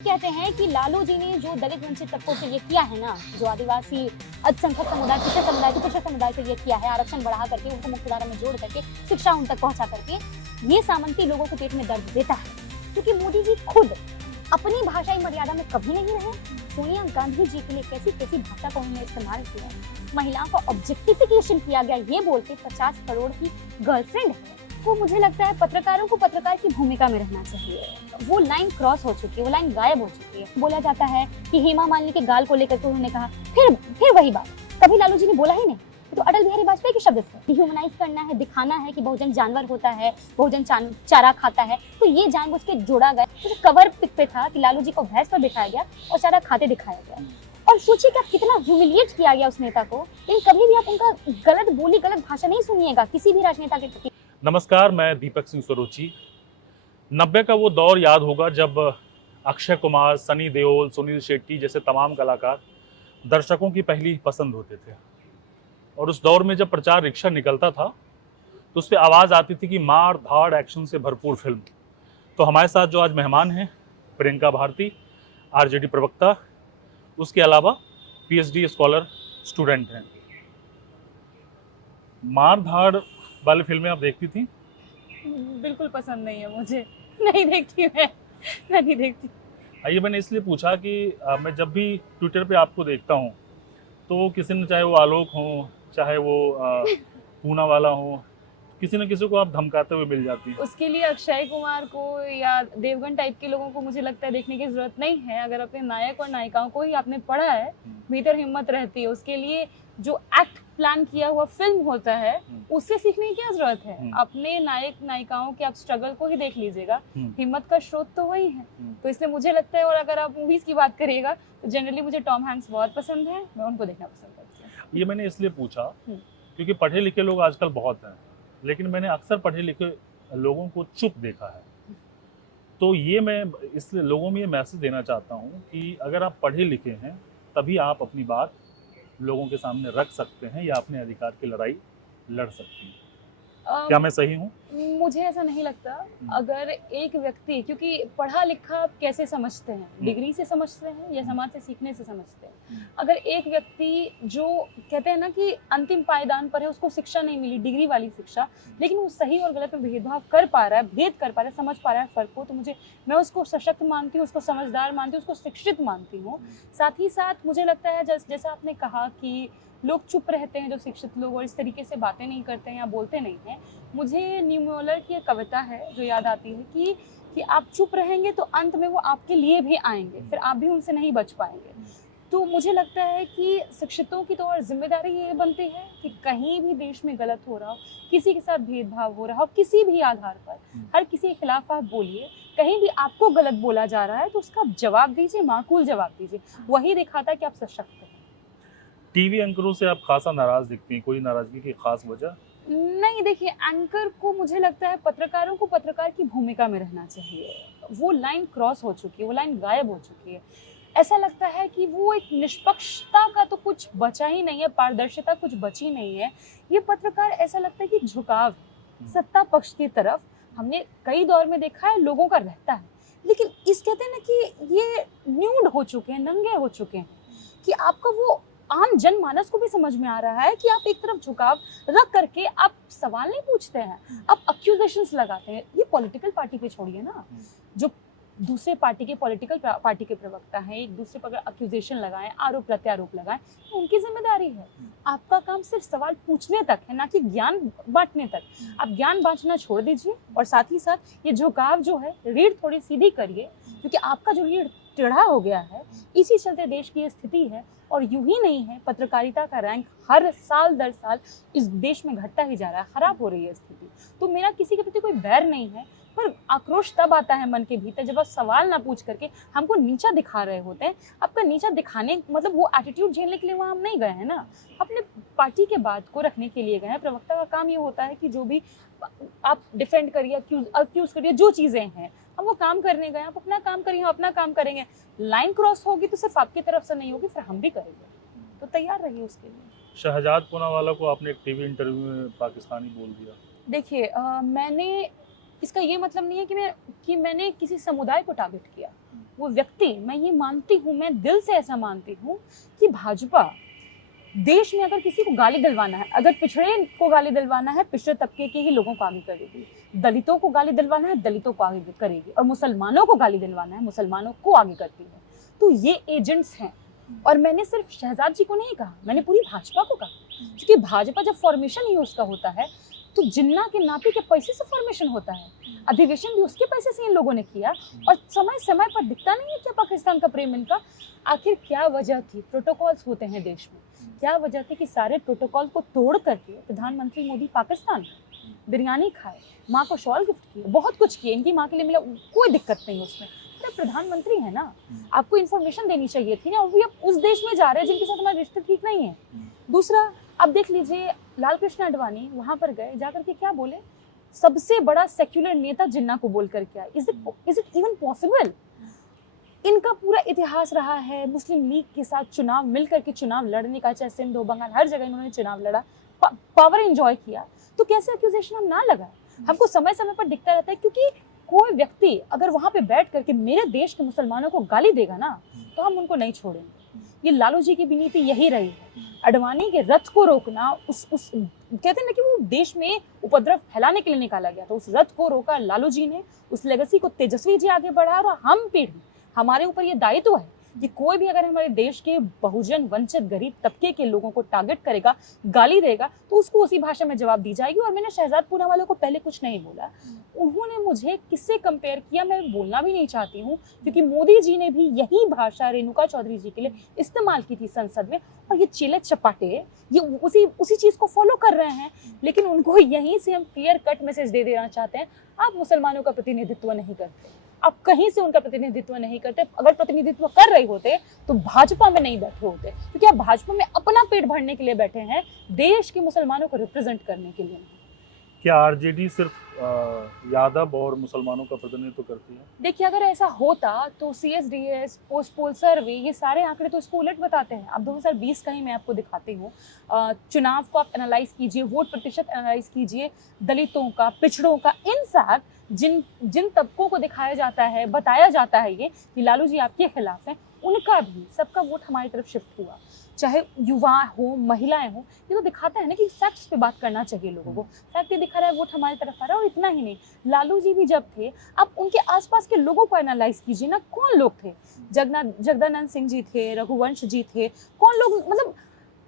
कहते हैं कि लालू जी ने जो दलित वंचित तबकों के लिए किया है ना, जो आदिवासी अल्पसंख्यक समुदाय, पिछड़े समुदाय के पिछड़े समुदाय के लिए किया है, आरक्षण बढ़ा करके उनको मुख्यधारा में जोड़ करके शिक्षा उन तक पहुंचा करके, ये सामंती लोगों को पेट में दर्द देता है। क्योंकि मोदी जी खुद अपनी भाषाई मर्यादा में कभी नहीं रहे। सोनिया गांधी जी के लिए कैसी कैसी भाषा का उन्होंने इस्तेमाल किया, महिलाओं का ऑब्जेक्टिफिकेशन किया गया, ये बोलते 50 करोड़ की गर्लफ्रेंड है। वो मुझे लगता है पत्रकारों को पत्रकार की भूमिका में रहना चाहिए। वो लाइन क्रॉस हो चुकी है, वो लाइन गायब हो चुकी है। बोला जाता है कि हेमा मालिनी के गाल को लेकर के उन्होंने कहा, फिर वही बात, कभी लालू जी ने बोला ही नहीं। तो अटल बिहारी वाजपेयी के शब्द थे, ह्यूमनाइज करना है, दिखाना है कि बहुजन जानवर होता है, बहुजन चारा खाता है, तो ये जानबूझ के जोड़ा गया। तो कवर पिक पे था कि लालू जी को भैंस पर बिठाया गया और चारा खाते दिखाया गया। और सोचिए कि आप कितना ह्यूमिलिएट किया गया उस नेता को, लेकिन कभी भी आप उनका गलत बोली, गलत भाषा नहीं सुनिएगा किसी भी राजनेता के प्रति। नमस्कार, मैं दीपक सिंह स्वरूची। 90 का वो दौर याद होगा जब अक्षय कुमार, सनी देओल, सुनील शेट्टी जैसे तमाम कलाकार दर्शकों की पहली पसंद होते थे। और उस दौर में जब प्रचार रिक्शा निकलता था तो उस पर आवाज़ आती थी कि मार धाड़ एक्शन से भरपूर फिल्म। तो हमारे साथ जो आज मेहमान हैं, प्रियंका भारती, आरजेडी प्रवक्ता, उसके अलावा पीएचडी स्कॉलर स्टूडेंट हैं। मार धाड़ वाली फिल्में आप देखती थी? बिल्कुल पसंद नहीं है मुझे। नहीं देखती मैं नहीं देखती। ये मैंने इसलिए पूछा कि मैं जब भी ट्विटर पे आपको देखता हूँ तो किसी ने, चाहे वो आलोक हो, चाहे वो पूना वाला हो, किसी न किसी को आप धमकाते हुए मिल जाती हैं। उसके लिए अक्षय कुमार को या देवगन टाइप के लोगों को मुझे लगता है देखने की जरूरत नहीं है। अगर अपने नायक और नायिकाओं को ही आपने पढ़ा है, भीतर हिम्मत रहती है। उसके लिए जो एक्ट प्लान किया हुआ फिल्म होता है, उससे सीखने की क्या जरूरत है। अपने नायक नायिकाओं के आप स्ट्रगल को ही देख लीजिएगा, हिम्मत का स्रोत तो वही है। तो इसलिए मुझे लगता है, और अगर आप मूवीज की बात करिएगा तो जनरली मुझे टॉम हैंक्स बहुत पसंद है, मैं उनको देखना पसंद करती हूँ। ये मैंने इसलिए पूछा क्योंकि पढ़े लिखे लोग आजकल बहुत हैं, लेकिन मैंने अक्सर पढ़े लिखे लोगों को चुप देखा है। तो ये मैं इसलिए लोगों में ये मैसेज देना चाहता हूँ कि अगर आप पढ़े लिखे हैं तभी आप अपनी बात लोगों के सामने रख सकते हैं या अपने अधिकार की लड़ाई लड़ सकती हैं। क्या मैं सही हूँ? मुझे ऐसा नहीं लगता। अगर एक व्यक्ति, क्योंकि पढ़ा लिखा आप कैसे समझते हैं, डिग्री से समझते हैं या समाज से सीखने से समझते हैं। अगर एक व्यक्ति जो कहते हैं ना कि अंतिम पायदान पर है, उसको शिक्षा नहीं मिली, डिग्री वाली शिक्षा, लेकिन वो सही और गलत में भेदभाव कर पा रहा है, भेद कर पा रहा है, समझ पा रहा है फर्क को, तो मैं उसको सशक्त मानती हूँ, उसको समझदार मानती हूँ, उसको शिक्षित मानती हूँ। साथ ही साथ मुझे लगता है जैसा आपने कहा कि लोग चुप रहते हैं, जो शिक्षित लोग, और इस तरीके से बातें नहीं करते हैं या बोलते नहीं हैं। मुझे न्यूमोलर की एक कविता है जो याद आती है कि आप चुप रहेंगे तो अंत में वो आपके लिए भी आएंगे, फिर आप भी उनसे नहीं बच पाएंगे। तो मुझे लगता है कि शिक्षितों की तो और जिम्मेदारी ये बनती है कि कहीं भी देश में गलत हो रहा हो, किसी के साथ भेदभाव हो रहा हो, किसी भी आधार पर, हर किसी के खिलाफ आप बोलिए। कहीं भी आपको गलत बोला जा रहा है तो उसका जवाब दीजिए, माकूल जवाब दीजिए। वही दिखाता है कि आप सशक्त हैं। टीवी एंकरों से आप खासा नाराज दिखती हैं, कोई नाराजगी की खास वजह? नहीं, देखिए, एंकर को मुझे लगता है पत्रकारों को पत्रकार की भूमिका में रहना चाहिए। वो लाइन क्रॉस हो चुकी है, वो लाइन गायब हो चुकी है। ऐसा लगता है कि वो एक निष्पक्षता का तो कुछ बचा ही नहीं है, पारदर्शिता कुछ बची नहीं है। ये पत्रकार, ऐसा लगता है कि झुकाव सत्ता पक्ष की तरफ हमने कई दौर में देखा है, लोगों का रहता है। लेकिन इस कहते हैं ना कि ये न्यूड हो चुके हैं, नंगे हो चुके हैं, कि आपका वो आम जनमानस को भी समझ में आ रहा है कि आप एक तरफ झुकाव रख करके आप सवाल नहीं पूछते हैं, आप एक्यूजेशंस लगाते हैं। ये पॉलिटिकल पार्टी पे छोड़िए ना, जो दूसरे पार्टी के पॉलिटिकल पार्टी के प्रवक्ता हैं, एक दूसरे पर एक्यूजेशन लगाएं, आरोप प्रत्यारोप लगाएं, तो उनकी जिम्मेदारी है। आपका काम सिर्फ सवाल पूछने तक है, ना कि ज्ञान बांटने तक। आप ज्ञान बांटना छोड़ दीजिए, और साथ ही साथ ये झुकाव जो है, रीढ़ थोड़ी सीधी करिए, क्योंकि आपका जो रीढ़ टेढ़ा हो गया है, इसी चलते देश की ये स्थिति है। और यूं ही नहीं है, पत्रकारिता का रैंक हर साल दर साल इस देश में घटता ही जा रहा है, खराब हो रही है स्थिति। तो मेरा किसी के प्रति कोई बैर नहीं है, पर आक्रोश तब आता है मन के भीतर जब आप सवाल ना पूछ करके हमको नीचा दिखा रहे होते हैं। आपका नीचा दिखाने मतलब वो एटीट्यूड झेलने के लिए वहाँ हम नहीं गए हैं ना, अपने पार्टी के बात को रखने के लिए गए हैं। प्रवक्ता का काम ये होता है कि जो भी आप डिफेंड करिए, अक्यूज करिए, जो चीज़ें हैं, हम वो काम करने गए, आप अपना काम करिए, हम अपना काम करेंगे। लाइन क्रॉस होगी तो सिर्फ आपकी तरफ से नहीं होगी, फिर हम भी करेंगे, तो तैयार रहिए उसके लिए। शहजाद पूनावाला को आपने एक टीवी इंटरव्यू में पाकिस्तानी बोल दिया। देखिए, मैंने इसका ये मतलब नहीं है कि मैंने किसी समुदाय को टारगेट किया। वो व्यक्ति, मैं ये मानती हूँ, मैं दिल से ऐसा मानती हूँ कि भाजपा देश में अगर किसी को गाली दिलवाना है, अगर पिछड़े को गाली दिलवाना है, पिछड़े तबके के ही लोगों को आगे करेगी, दलितों को गाली दिलवाना है, दलितों को आगे करेगी, और मुसलमानों को गाली दिलवाना है, मुसलमानों को आगे करती है। तो ये एजेंट्स हैं। और मैंने सिर्फ शहजाद जी को नहीं कहा, मैंने पूरी भाजपा को कहा, क्योंकि भाजपा जब फॉर्मेशन ही उसका होता है तो जिन्ना के नापी के पैसे से फॉर्मेशन होता है, अधिवेशन भी उसके पैसे से इन लोगों ने किया। और समय समय पर दिखता नहीं है क्या पाकिस्तान का प्रेम इनका? आखिर क्या वजह थी? प्रोटोकॉल्स होते हैं देश में, क्या वजह थी कि सारे प्रोटोकॉल को तोड़ करके प्रधानमंत्री मोदी पाकिस्तान गए, बिरयानी खाए, माँ को शॉल गिफ्ट किए, बहुत कुछ किए, इनकी माँ के लिए मिला, कोई दिक्कत नहीं उसमें। अरे प्रधानमंत्री है ना, आपको इन्फॉर्मेशन देनी चाहिए थी ना। और भी आप उस देश में जा रहे हैं जिनके साथ हमारे रिश्ते ठीक नहीं है। दूसरा, आप देख लीजिए लाल कृष्ण आडवाणी वहां पर गए, जाकर के क्या बोले? सबसे बड़ा सेक्युलर नेता जिन्ना को बोल कर क्या? Is it even possible? इनका पूरा इतिहास रहा है मुस्लिम लीग के साथ चुनाव मिलकर के चुनाव लड़ने का, चाहे सिंध हो, बंगाल, हर जगह इन्होंने चुनाव लड़ा, पावर एंजॉय किया। तो कैसे एक्यूजेशन हम ना लगाए? हमको समय समय पर दिखता रहता है, क्योंकि कोई व्यक्ति अगर वहां पे बैठ करके मेरे देश के मुसलमानों को गाली देगा ना, तो हम उनको नहीं छोड़ेंगे। ये लालू जी की भी नीति यही रही है, आडवाणी के रथ को रोकना। उस कहते हैं ना कि वो देश में उपद्रव फैलाने के लिए निकाला गया था, उस रथ को रोका लालू जी ने, उस लेगेसी को तेजस्वी जी आगे बढ़ाया। और हम पीढ़ी, हमारे ऊपर ये दायित्व है कि कोई भी अगर हमारे देश के बहुजन, वंचित, गरीब तबके के लोगों को टारगेट करेगा, गाली देगा, तो उसको उसी भाषा में जवाब दी जाएगी। और मैंने शहजाद पूना वालों को पहले कुछ नहीं बोला, उन्होंने मुझे किससे कंपेयर किया मैं बोलना भी नहीं चाहती हूँ, क्योंकि मोदी जी ने भी यही भाषा रेणुका चौधरी जी के लिए इस्तेमाल की थी संसद में। और ये चेले चपाटे ये उसी चीज को फॉलो कर रहे हैं। लेकिन उनको यहीं से हम क्लियर कट मैसेज दे देना चाहते हैं, आप मुसलमानों का प्रतिनिधित्व नहीं करते, आप कहीं से उनका प्रतिनिधित्व नहीं करते। अगर प्रतिनिधित्व कर रहे होते तो भाजपा में नहीं बैठे होते, क्योंकि आप भाजपा में अपना पेट भरने के लिए बैठे हैं, देश के मुसलमानों को रिप्रेजेंट करने के लिए नहीं। क्या आरजेडी सिर्फ यादव और मुसलमानों का प्रतिनिधित्व करती है? देखिए, अगर ऐसा होता तो CSDS, पोस्ट पोल सर्वे, ये सारे आंकड़े तो इसको उलट बताते हैं। अब 2020 का ही मैं आपको दिखाती हूँ। चुनाव को आप एनालाइज कीजिए, वोट प्रतिशत एनालाइज कीजिए, दलितों का, पिछड़ों का, इनफैक्ट जिन तबकों को दिखाया जाता है, बताया जाता है ये कि लालू जी आपके खिलाफ हैं, उनका भी सबका वोट हमारी तरफ शिफ्ट हुआ, चाहे युवा हो, महिलाएं हो। ये तो दिखाता है ना कि फैक्ट्स पे बात करना चाहिए लोगों को। फैक्ट ये दिखा रहा है वोट हमारी तरफ आ रहा है। और इतना ही नहीं, लालू जी भी जब थे, आप उनके आसपास के लोगों को एनालाइज कीजिए ना, कौन लोग थे? जगदानंद सिंह जी थे, रघुवंश जी थे, कौन लोग, मतलब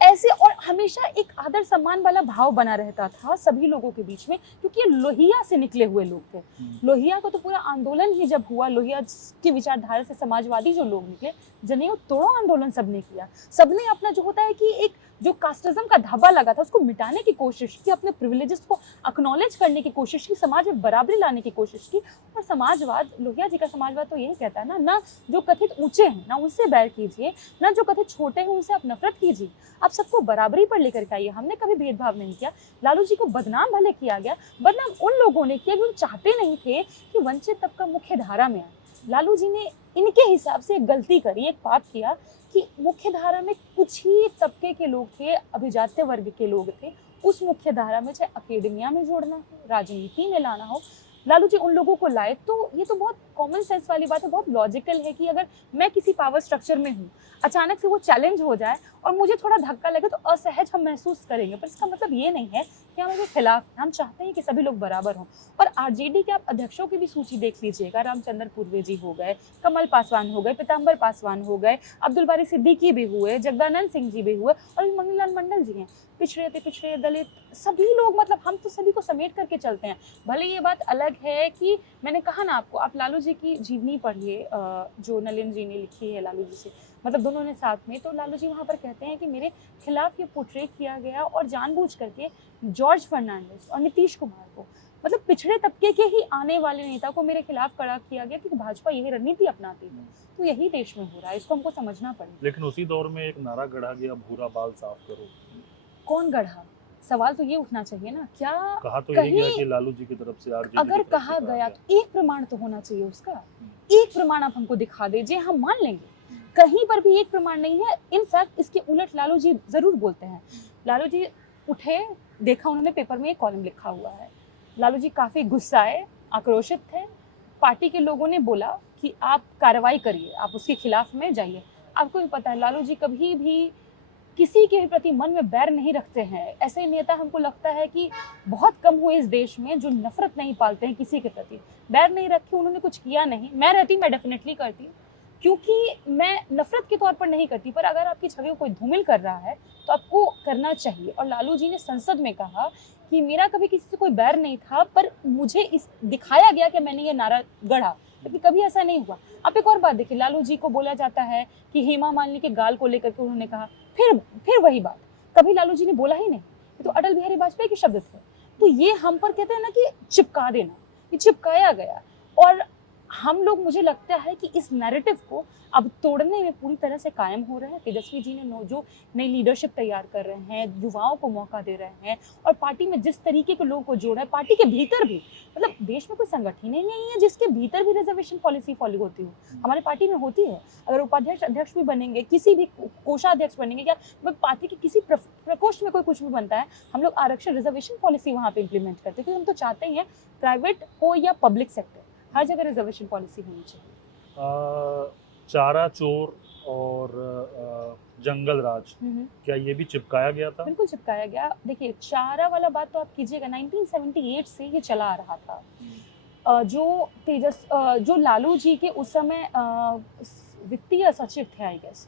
ऐसे। और हमेशा एक आदर सम्मान वाला भाव बना रहता था सभी लोगों के बीच में, क्योंकि ये लोहिया से निकले हुए लोग थे। लोहिया को तो पूरा आंदोलन ही जब हुआ, लोहिया की विचारधारा से समाजवादी जो लोग निकले, जनेऊ तोड़ो आंदोलन सबने किया। सबने अपना जो होता है कि एक जो कास्टिज्म का धब्बा लगा था उसको मिटाने की कोशिश की, अपने प्रिविलेजेस को एक्नॉलेज करने की कोशिश की, समाज में बराबरी लाने की कोशिश की। और समाजवाद, लोहिया जी का समाजवाद तो यही कहता है ना जो कथित ऊंचे हैं ना उनसे बैर कीजिए, ना जो कथित छोटे हैं उनसे आप नफरत कीजिए, आप सबको बराबरी पर लेकर के आइए। हमने कभी भेदभाव नहीं किया। लालू जी को बदनाम भले किया गया, बदनाम उन लोगों ने किया जो चाहते नहीं थे कि वंचित तबका मुख्य धारा में आए। लालू जी ने इनके हिसाब से एक गलती करी, एक पाप किया कि मुख्य धारा में कुछ ही तबके के लोग थे, अभिजात्य वर्ग के लोग थे। उस मुख्य धारा में चाहे अकेडमिया में जोड़ना हो, राजनीति में लाना हो, लालू जी उन लोगों को लाए। तो ये तो बहुत कॉमन सेंस वाली बात है, बहुत लॉजिकल है कि अगर मैं किसी पावर स्ट्रक्चर में हूँ, अचानक से वो चैलेंज हो जाए और मुझे थोड़ा धक्का लगे, तो असहज हम महसूस करेंगे। पर इसका मतलब ये नहीं है कि हम इसके खिलाफ हैं। हम चाहते हैं कि सभी लोग बराबर हों। और आरजेडी के आप अध्यक्षों की भी सूची देख लीजिएगा, रामचंद्र पूर्वे जी हो गए, कमल पासवान हो गए, पीताम्बर पासवान हो गए, अब्दुल बारी सिद्दीकी भी हुए, जगदानंद सिंह जी भी हुए, और मंगनीलाल मंडल जी हैं। पिछड़े दलित सभी लोग, मतलब हम तो सभी को समेट करके चलते हैं। भले ये बात अलग है कि मैंने कहा ना आपको, आप लालू जी की जीवनी पढ़िए जो नलिन जी ने लिखी है लालू जी से, मतलब दोनों ने साथ में। तो लालू जी वहाँ पर कहते हैं कि मेरे खिलाफ ये पोर्ट्रे किया गया और जानबूझ करके जॉर्ज फर्नांडिस और नीतीश कुमार को, मतलब पिछड़े तबके के ही आने वाले नेता को मेरे खिलाफ खड़ा किया गया, क्योंकि भाजपा यही रणनीति अपनाती है। तो यही देश में हो रहा है, इसको हमको समझना पड़ेगा। लेकिन उसी दौर में एक नारा गढ़ा गया, भूरा बाल साफ करो। कौन गढ़ा? सवाल तो ये उठना चाहिए ना, क्या कहा तो यही गया कि लालू जी की तरफ से, आरजेडी अगर कहा गया तो एक प्रमाण तो होना चाहिए उसका। एक प्रमाण आप हमको दिखा दीजिए, हम मान लेंगे। कहीं पर भी एक प्रमाण नहीं है। इनफैक्ट इसके उलट लालू जी जरूर बोलते हैं। लालू जी उठे, देखा उन्होंने पेपर में एक कॉलम लिखा हुआ है, लालू जी काफी गुस्साए, आक्रोशित थे। पार्टी के लोगों ने बोला कि आप कार्रवाई करिए, आप उसके खिलाफ में जाइए। आपको भी पता है लालू जी कभी भी किसी के भी प्रति मन में बैर नहीं रखते हैं। ऐसे नेता हमको लगता है कि बहुत कम हुए इस देश में जो नफरत नहीं पालते हैं किसी के प्रति। बैर नहीं रखे, उन्होंने कुछ किया नहीं। मैं रहती, मैं डेफिनेटली करती, क्योंकि मैं नफरत के तौर पर नहीं करती, पर अगर आपकी छवि को कोई धूमिल कर रहा है तो आपको करना चाहिए। और लालू जी ने संसद में कहा कि मेरा कभी किसी से कोई बैर नहीं था, पर मुझे इस दिखाया गया कि मैंने ये नारा गढ़ा, लेकिन कभी ऐसा नहीं हुआ। आप एक और बात देखिए, लालू जी को बोला जाता है कि हेमा मालिनी के गाल को लेकर के उन्होंने कहा, फिर वही बात, कभी लालू जी ने बोला ही नहीं। ये तो अटल बिहारी वाजपेयी के शब्द थे। तो ये हम पर कहते हैं ना कि चिपका देना, ये चिपकाया गया। और हम लोग, मुझे लगता है कि इस नैरेटिव को अब तोड़ने में पूरी तरह से कायम हो रहे हैं। तेजस्वी जी ने जो नई लीडरशिप तैयार कर रहे हैं, युवाओं को मौका दे रहे हैं, और पार्टी में जिस तरीके के लोगों को जोड़ा है, पार्टी के भीतर भी, मतलब देश में कोई संगठन ही नहीं है जिसके भीतर भी रिजर्वेशन पॉलिसी फॉलो होती हो। हमारी पार्टी में होती है। अगर उपाध्यक्ष अध्यक्ष भी बनेंगे, किसी भी कोषाध्यक्ष बनेंगे, या पार्टी के किसी प्रकोष्ठ में कोई कुछ भी बनता है, हम लोग आरक्षण रिजर्वेशन पॉलिसी वहाँ पे इंप्लीमेंट करते हैं, क्योंकि हम तो चाहते हैं प्राइवेट हो या पब्लिक सेक्टर, हर जगह रिजर्वेशन पॉलिसी होनी चाहिए। चारा चोर और जंगल राज, क्या ये भी चिपकाया गया था? बिल्कुल चिपकाया गया। देखिए, चारा वाला बात तो आप कीजिएगा, 1978 से ये चला आ रहा था। जो लालू जी के उस समय वित्तीय सचिव थे, आई गेस,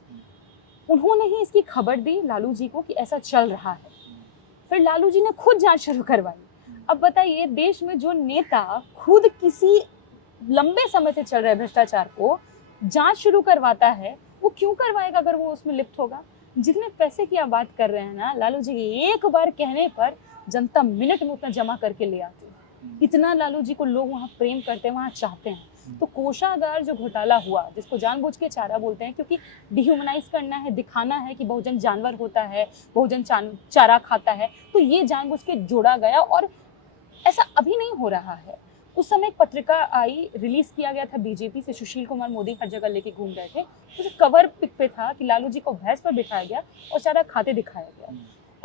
उन्होंने ही इसकी खबर दी लालू जी को कि ऐसा चल रहा है। फिर लालू जी ने खुद जांच शुरू करवाई। अब बताइए, देश में जो नेता खुद किसी लंबे समय से चल रहे भ्रष्टाचार को जांच शुरू करवाता है, वो क्यों करवाएगा अगर वो उसमें लिप्त होगा? जितने पैसे की आप बात कर रहे हैं ना, लालू जी के एक बार कहने पर जनता मिनट में उतना जमा करके ले आती है। इतना लालू जी को लोग वहाँ प्रेम करते हैं, वहाँ चाहते हैं। तो कोषागार जो घोटाला हुआ, जिसको जानबूझ के चारा बोलते हैं, क्योंकि डिह्यूमनाइज करना है, दिखाना है कि बहुजन जानवर होता है, बहुजन चारा खाता है, तो ये जानबूझ के जोड़ा गया। और ऐसा अभी नहीं हो रहा है। उस समय एक पत्रिका आई, रिलीज किया गया था बीजेपी से, सुशील कुमार मोदी हर जगह लेके घूम रहे थे, तो कवर पिक पे था कि लालू जी को भैंस पर बिठाया गया और चारा खाते दिखाया गया।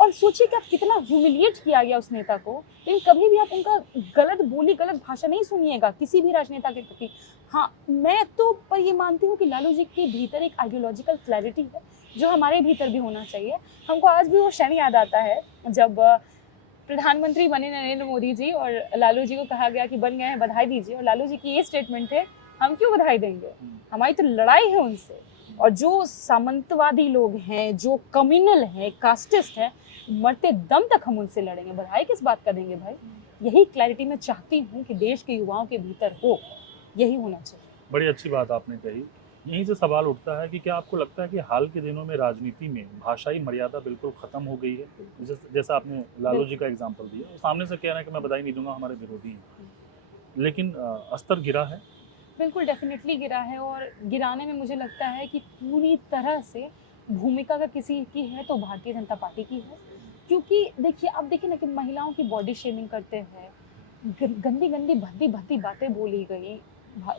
और सोचिए कि आप कितना ह्यूमिलिएट किया गया उस नेता को। लेकिन कभी भी आप उनका गलत बोली, गलत भाषा नहीं सुनिएगा किसी भी राजनेता के प्रति। हाँ, मैं तो पर ये मानती हूँ कि लालू जी के भीतर एक आइडियोलॉजिकल क्लैरिटी है, जो हमारे भीतर भी होना चाहिए। हमको आज भी वो क्षण याद आता है जब प्रधानमंत्री बने नरेंद्र मोदी जी, और लालू जी को कहा गया कि बन गए हैं, बधाई दीजिए। और लालू जी की ये स्टेटमेंट थे, हम क्यों बधाई देंगे, हमारी तो लड़ाई है उनसे। और जो सामंतवादी लोग हैं, जो कम्युनल हैं, कास्टिस्ट हैं, मरते दम तक हम उनसे लड़ेंगे, बधाई किस बात का देंगे भाई। यही क्लैरिटी मैं चाहती हूँ कि देश के युवाओं के भीतर हो, यही होना चाहिए। बड़ी अच्छी बात आपने कही। यहीं से सवाल उठता है कि क्या आपको लगता है कि हाल के दिनों में राजनीति में भाषाई मर्यादा बिल्कुल खत्म हो गई है? जैसा आपने लालू जी का एग्जाम्पल दिया, सामने से कह रहे हैं कि मैं बधाई नहीं दूंगा, हमारे विरोधी हैं, लेकिन स्तर गिरा है। बिल्कुल डेफिनेटली गिरा है। और गिराने में मुझे लगता है कि पूरी तरह से भूमिका अगर किसी की है तो भारतीय जनता पार्टी की है। क्योंकि देखिए, आप देखिए ना कि महिलाओं की बॉडी शेमिंग करते हैं, गंदी गंदी भद्दी बातें बोली गई।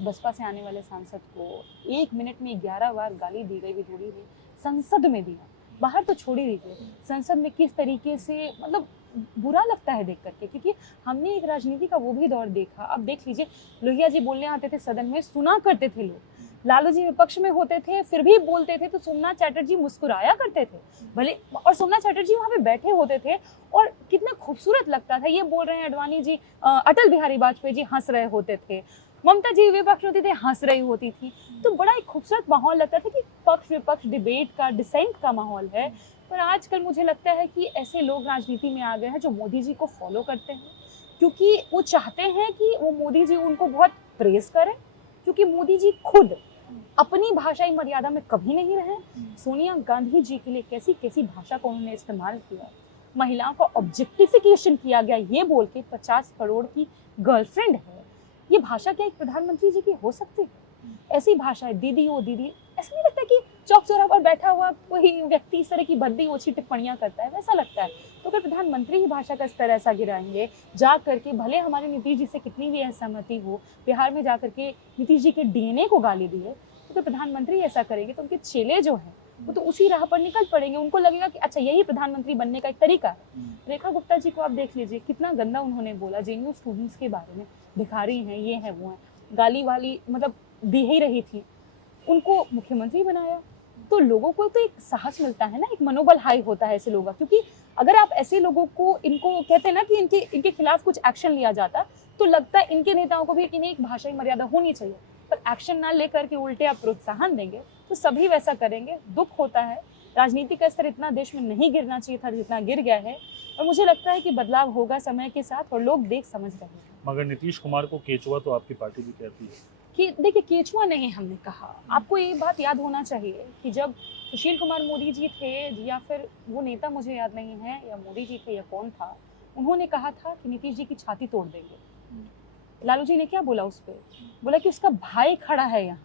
बसपा से आने वाले सांसद को 1 मिनट में 11 बार गाली दी गई, विधोड़ी ने संसद में दिया, बाहर तो छोड़ ही दीजिए, संसद में किस तरीके से, मतलब बुरा लगता है देख करके। क्योंकि हमने एक राजनीति का वो भी दौर देखा। अब देख लीजिए, लोहिया जी बोलने आते थे सदन में, सुना करते थे लोग। लालू जी विपक्ष में होते थे, फिर भी बोलते थे, तो सोमनाथ चैटर्जी मुस्कुराया करते थे भले, और सोमनाथ चैटर्जी वहाँ पे बैठे होते थे और कितना खूबसूरत लगता था। ये बोल रहे हैं अडवाणी जी, अटल बिहारी वाजपेयी जी हंस रहे होते थे, ममता जी विपक्ष होती थी, हंस रही होती थी, तो बड़ा एक खूबसूरत माहौल लगता था कि पक्ष विपक्ष डिबेट का, डिसेंट का माहौल है। पर आजकल मुझे लगता है कि ऐसे लोग राजनीति में आ गए हैं जो मोदी जी को फॉलो करते हैं, क्योंकि वो चाहते हैं कि वो मोदी जी उनको बहुत प्रेज करें, क्योंकि मोदी जी खुद अपनी भाषाई मर्यादा में कभी नहीं रहे। सोनिया गांधी जी के लिए कैसी कैसी भाषा को उन्होंने इस्तेमाल किया, महिलाओं का ऑब्जेक्टिफिकेशन किया गया ये बोल के 50 करोड़ की गर्लफ्रेंड है। ये भाषा क्या एक प्रधानमंत्री जी की हो सकती है? ऐसी भाषा, दीदी ओ दीदी, ऐसा नहीं लगता कि चौक चौराहे पर बैठा हुआ कोई व्यक्ति इस तरह की भद्दी ओछी टिप्पणियां करता है, वैसा लगता है। तो अगर प्रधानमंत्री ही भाषा का स्तर ऐसा गिराएंगे, जा करके भले हमारे नीतीश जी से कितनी भी असहमति हो, बिहार में जा करके नीतीश जी के डीएनए को गाली दिए, तो अगर प्रधानमंत्री ऐसा करेंगे तो उनके चेले जो हैं वो तो उसी राह पर निकल पड़ेंगे। उनको लगेगा कि अच्छा यही प्रधानमंत्री बनने का एक तरीका है। रेखा गुप्ता जी को आप देख लीजिए, कितना गंदा उन्होंने बोला जेएनयू स्टूडेंट्स के बारे में, भिखारी हैं, ये है वो है, गाली वाली, मतलब दे ही रही थी, उनको मुख्यमंत्री बनाया। तो लोगों को तो एक साहस मिलता है ना, एक मनोबल हाई होता है ऐसे लोगों का, क्योंकि अगर आप ऐसे लोगों को, इनको कहते हैं ना कि इनके खिलाफ कुछ एक्शन लिया जाता, तो लगता है इनके नेताओं को भी कि नहीं, एक भाषाई मर्यादा होनी चाहिए, पर एक्शन ना लेकर के उल्टे आप प्रोत्साहन देंगे तो सभी वैसा करेंगे। दुख होता है, राजनीति का स्तर इतना देश में नहीं गिरना चाहिए था जितना गिर गया है, और मुझे लगता है कि बदलाव होगा समय के साथ और लोग देख समझ रहे हैं। मगर नीतीश कुमार को केचुआ तो आपकी पार्टी भी कहती है। कि देखिए, केचुआ नहीं हमने कहा, आपको ये बात याद होना चाहिए कि जब सुशील कुमार मोदी जी थे, या फिर वो नेता मुझे याद नहीं है, या मोदी जी थे या कौन था, उन्होंने कहा था कि नीतीश जी की छाती तोड़ देंगे। लालू जी ने क्या बोला उस पर? बोला कि उसका भाई खड़ा है यहाँ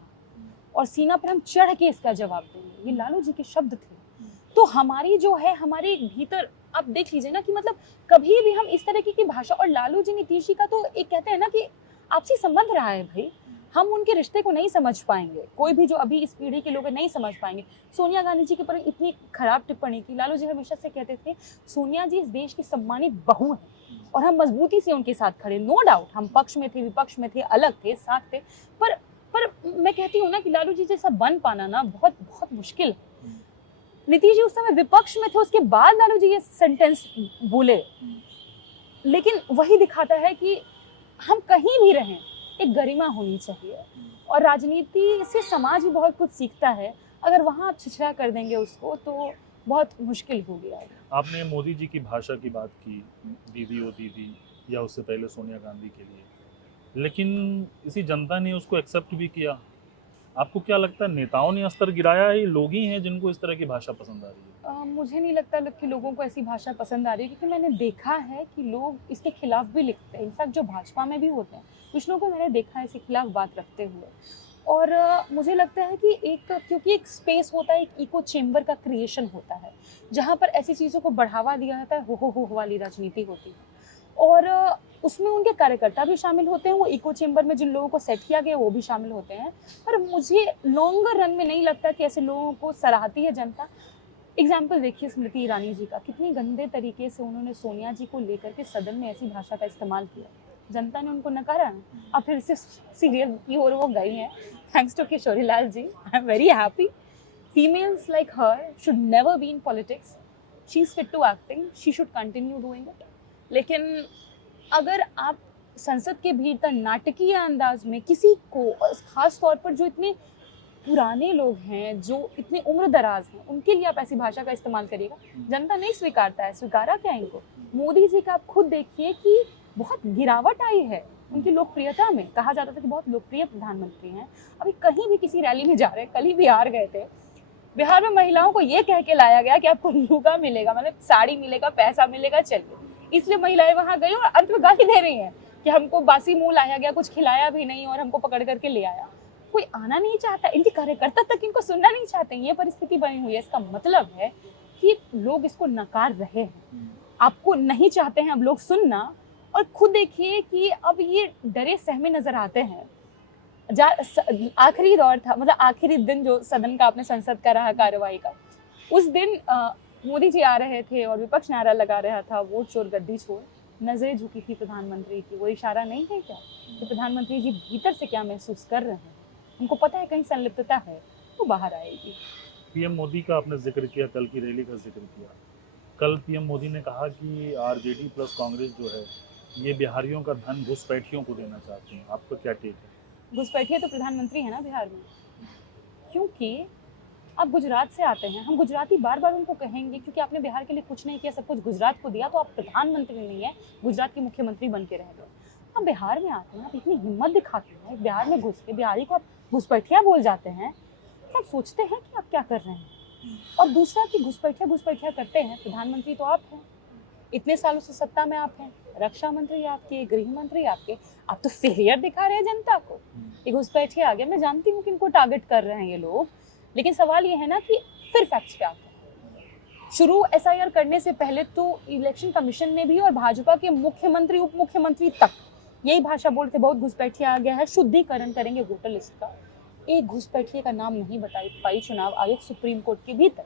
और सीना पर हम चढ़ के इसका जवाब देंगे। ये लालू जी के शब्द थे। तो हमारी जो है, हमारे भीतर आप देख लीजिए ना कि मतलब कभी भी हम इस तरह की भाषा, और लालू जी नीतीश जी का तो एक कहते हैं ना कि आपसी संबंध रहा है भाई, हम उनके रिश्ते को नहीं समझ पाएंगे, कोई भी जो अभी इस पीढ़ी के लोग नहीं समझ पाएंगे। सोनिया गांधी जी के ऊपर इतनी खराब टिप्पणी की। लालू जी हमेशा से कहते थे सोनिया जी इस देश की सम्मानित बहू हैं और हम मजबूती से उनके साथ खड़े। नो डाउट हम पक्ष में थे, विपक्ष में थे, अलग थे, साथ थे, पर मैं कहती हूँ ना कि लालू जी जैसा बन पाना ना बहुत बहुत मुश्किल है। नीतीश जी उस समय विपक्ष में थे, उसके बाद लालू जी ये सेंटेंस बोले, लेकिन वही दिखाता है कि हम कहीं भी रहें एक गरिमा होनी चाहिए, और राजनीति से समाज भी बहुत कुछ सीखता है। अगर वहाँ आप छिछड़ा कर देंगे उसको तो बहुत मुश्किल हो गया है। आपने मोदी जी की भाषा की बात की, दीदी ओ दीदी, या उससे पहले सोनिया गांधी के लिए, लेकिन इसी जनता ने उसको एक्सेप्ट भी किया। आपको क्या लगता है नेताओं ने स्तर गिराया है, ये लोग ही हैं जिनको इस तरह की भाषा पसंद आ रही है? मुझे नहीं लगता कि लोगों को ऐसी भाषा पसंद आ रही है, क्योंकि मैंने देखा है कि लोग इसके खिलाफ भी लिखते हैं। इनफैक्ट जो भाजपा में भी होते हैं, कुछ लोगों को मैंने देखा है इसके खिलाफ बात रखते हुए। और मुझे लगता है कि क्योंकि एक स्पेस होता है, एक इको चेम्बर का क्रिएशन होता है, जहाँ पर ऐसी चीज़ों को बढ़ावा दिया जाता है, हो वाली राजनीति होती है, और उसमें उनके कार्यकर्ता भी शामिल होते हैं। वो इको चेम्बर में जिन लोगों को सेट किया गया वो भी शामिल होते हैं, पर मुझे लॉन्गर रन में नहीं लगता कि ऐसे लोगों को सराहती है जनता। एग्जाम्पल देखिए स्मृति ईरानी जी का, कितनी गंदे तरीके से उन्होंने सोनिया जी को लेकर के सदन में ऐसी भाषा का इस्तेमाल किया, जनता ने उनको नकारा, और फिर इससे सीरियल की ओर वो गई हैं। Thanks to Kishori Lal ji, I am very happy. Females like her should never be in politics, she is fit to acting, she should continue doing it. लेकिन अगर आप संसद के भीतर नाटकीय अंदाज में किसी को, खास तौर पर जो इतने पुराने लोग हैं, जो इतने उम्र दराज हैं, उनके लिए आप ऐसी भाषा का इस्तेमाल करिएगा, जनता नहीं स्वीकारता है। स्वीकारा क्या इनको? मोदी जी का आप खुद देखिए कि बहुत गिरावट आई है उनकी लोकप्रियता में। कहा जाता था कि बहुत लोकप्रिय प्रधानमंत्री हैं, अभी कहीं भी किसी रैली में जा रहे हैं, कल ही बिहार गए थे, बिहार में महिलाओं को ये कह के लाया गया कि आपको लुगा मिलेगा, मतलब साड़ी मिलेगा, पैसा मिलेगा, चलिए। इसलिए महिलाएं वहां गई और अंत में गाली दे रही हैं कि हमको बासी मुंह लाया गया, कुछ खिलाया भी नहीं और हमको पकड़ करके ले आया। कोई आना नहीं चाहता, इनके कार्यकर्ता तक इनको सुनना नहीं चाहते। ये परिस्थिति बनी हुई है। इसका मतलब है कि लोग इसको नकार रहे हैं, आपको नहीं चाहते हैं अब लोग सुनना। और खुद देखिए कि अब ये डरे सहमे नजर आते हैं। आखिरी दौर था, मतलब आखिरी दिन जो सदन का, अपने संसद का रहा कार्यवाही का, उस दिन मोदी जी आ रहे थे और विपक्ष नारा लगा रहा था, वोट चोर गद्दी छोड़। नजरें झुकी थी प्रधानमंत्री की। वो इशारा नहीं है क्या कि प्रधानमंत्री जी भीतर से क्या महसूस कर रहे हैं? उनको पता है कहीं संलिप्तता है, वो बाहर आएगी। पीएम मोदी का आपने जिक्र किया, कल की रैली का जिक्र किया। कल पीएम मोदी ने कहा कि आरजेडी प्लस कांग्रेस जो है ये बिहारियों का धन घुसपैठियों को देना चाहती हैं। आपका क्या टेक है? घुसपैठिए तो प्रधानमंत्री है ना बिहार में, क्योंकि आप गुजरात से आते हैं। हम गुजराती बार बार उनको कहेंगे क्योंकि आपने बिहार के लिए कुछ नहीं किया, सब कुछ गुजरात को दिया, तो आप प्रधानमंत्री नहीं है, गुजरात के मुख्यमंत्री बन के रह गए। आप बिहार में आते हैं, आप इतनी हिम्मत दिखाते हैं, बिहार में घुस के बिहारी को आप घुसपैठिया बोल जाते हैं, तो आप सोचते हैं कि आप क्या कर रहे हैं। और दूसरा कि घुसपैठिया करते हैं, प्रधानमंत्री तो आप हैं, इतने सालों से सत्ता में आप हैं, रक्षा मंत्री आपके, गृह मंत्री आपके, आप तो फेलियर दिखा रहे हैं जनता को। ये घुसपैठिया आ गया। मैं जानती हूँ कि इनको टारगेट कर रहे हैं ये लोग, लेकिन सवाल ये है ना कि फिर फैक्ट्स क्या आते हैं। शुरू एसआईआर करने से पहले तो इलेक्शन कमीशन ने भी और भाजपा के मुख्यमंत्री उप मुख्यमंत्री तक यही भाषा बोलते, बहुत घुसपैठिया आ गया है, शुद्धिकरण करेंगे वोटर लिस्ट का। एक घुसपैठिए का नाम नहीं बता पाई चुनाव आयोग सुप्रीम कोर्ट के भीतर।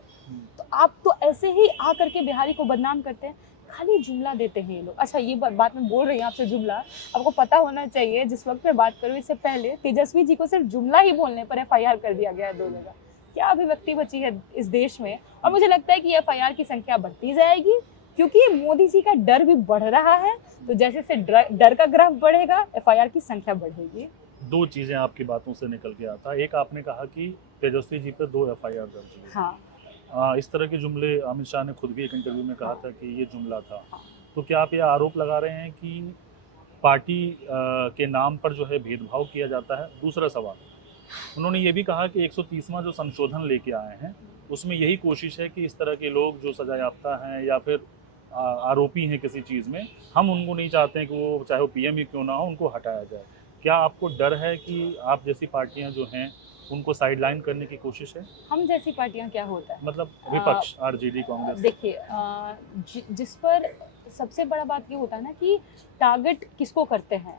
तो आप तो ऐसे ही आ करके बिहारी को बदनाम करते हैं। खाली जुमला देते हैं ये लोग। अच्छा, ये बात मैं बोल रही हूँ आपसे जुमला, आपको पता होना चाहिए, जिस वक्त मैं बात करूँ इससे पहले तेजस्वी जी को सिर्फ जुमला ही बोलने पर FIR कर दिया गया है 2 जगह। क्या अभिव्यक्ति बची है इस देश में? और मुझे लगता है कि FIR की संख्या बढ़ती जाएगी, क्योंकि मोदी जी का डर भी बढ़ रहा है। तो जैसे से डर का ग्राफ बढ़ेगा, FIR की संख्या बढ़ेगी। 2 चीज़ें आपकी बातों से निकल के आता। एक, आपने कहा कि तेजस्वी जी पर 2 FIR दर्ज हुई। हाँ, इस तरह के जुमले अमित शाह ने खुद भी एक इंटरव्यू में कहा था कि ये जुमला था। हाँ। तो क्या आप ये आरोप लगा रहे हैं कि पार्टी के नाम पर जो है भेदभाव किया जाता है? दूसरा सवाल, उन्होंने ये भी कहा कि 130वां जो संशोधन लेके आए हैं, उसमें यही कोशिश है कि इस तरह के लोग जो सजा याफ्ता हैं या फिर आरोपी हैं किसी चीज़ में, हम उनको नहीं चाहते हैं कि वो चाहे वो PM ही क्यों ना हो, उनको हटाया जाए। क्या आपको डर है कि आप जैसी पार्टियां जो हैं उनको साइडलाइन करने की कोशिश है? हम जैसी पार्टियां क्या होता है? मतलब विपक्ष, RJD, कांग्रेस। देखिए, जिस पर सबसे बड़ा बात ये होता है ना कि टारगेट किसको करते हैं।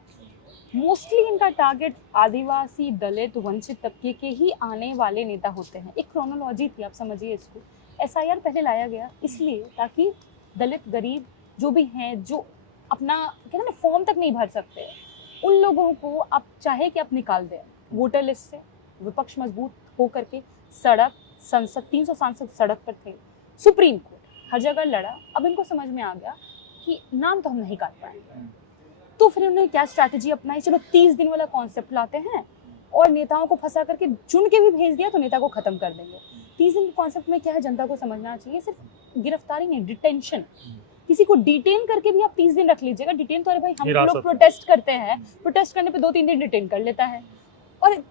मोस्टली इनका टारगेट आदिवासी, दलित, वंचित तबके के ही आने वाले नेता होते हैं। एक क्रोनोलॉजी थी, आप समझिए इसको। SIR पहले लाया गया इसलिए ताकि दलित, गरीब जो भी हैं, जो अपना कहते हैं ना फॉर्म तक नहीं भर सकते, उन लोगों को आप चाहे कि आप निकाल दें वोटर लिस्ट से। विपक्ष मजबूत हो करके सड़क, संसद, 300 सांसद सड़क पर थे, सुप्रीम कोर्ट, हर जगह लड़ा। अब इनको समझ में आ गया कि नाम तो हम नहीं काट पाएंगे, तो फिर उन्होंने क्या स्ट्रैटेजी अपनाई? चलो 30 दिन वाला कॉन्सेप्ट लाते हैं और नेताओं को फंसा करके चुन के भी भेज दिया तो नेता को खत्म कर देंगे। 30 दिन के कॉन्सेप्ट में क्या है, जनता को समझना चाहिए, सिर्फ गिरफ्तारी नहीं, डिटेंशन। किसी को डिटेन करके भी आप 30 दिन रख लीजिएगा। डिटेन तो अरे भाई हम लोग प्रोटेस्ट करते हैं, प्रोटेस्ट करने पे 2-3 दिन डिटेन कर लेता है, और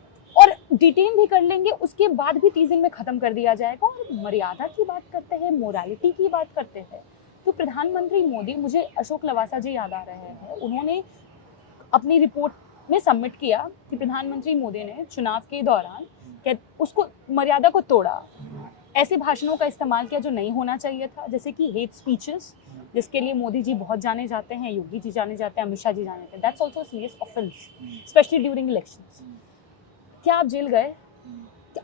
डिटेन भी कर लेंगे, उसके बाद भी 30 दिन में खत्म कर दिया जाएगा। और मर्यादा की बात करते हैं, मोरालिटी की बात करते हैं, तो प्रधानमंत्री मोदी, मुझे अशोक लवासा जी याद आ रहे हैं, उन्होंने अपनी रिपोर्ट में सबमिट किया कि प्रधानमंत्री मोदी ने चुनाव के दौरान उसको मर्यादा को तोड़ा, ऐसे भाषणों का इस्तेमाल किया जो नहीं होना चाहिए था, जैसे कि हेट स्पीचेस, जिसके लिए मोदी जी बहुत जाने जाते हैं, योगी जी जाने जाते हैं, अमित शाह जी जाने जाते हैं। That's also serious offence, specially during elections. क्या आप जेल गए?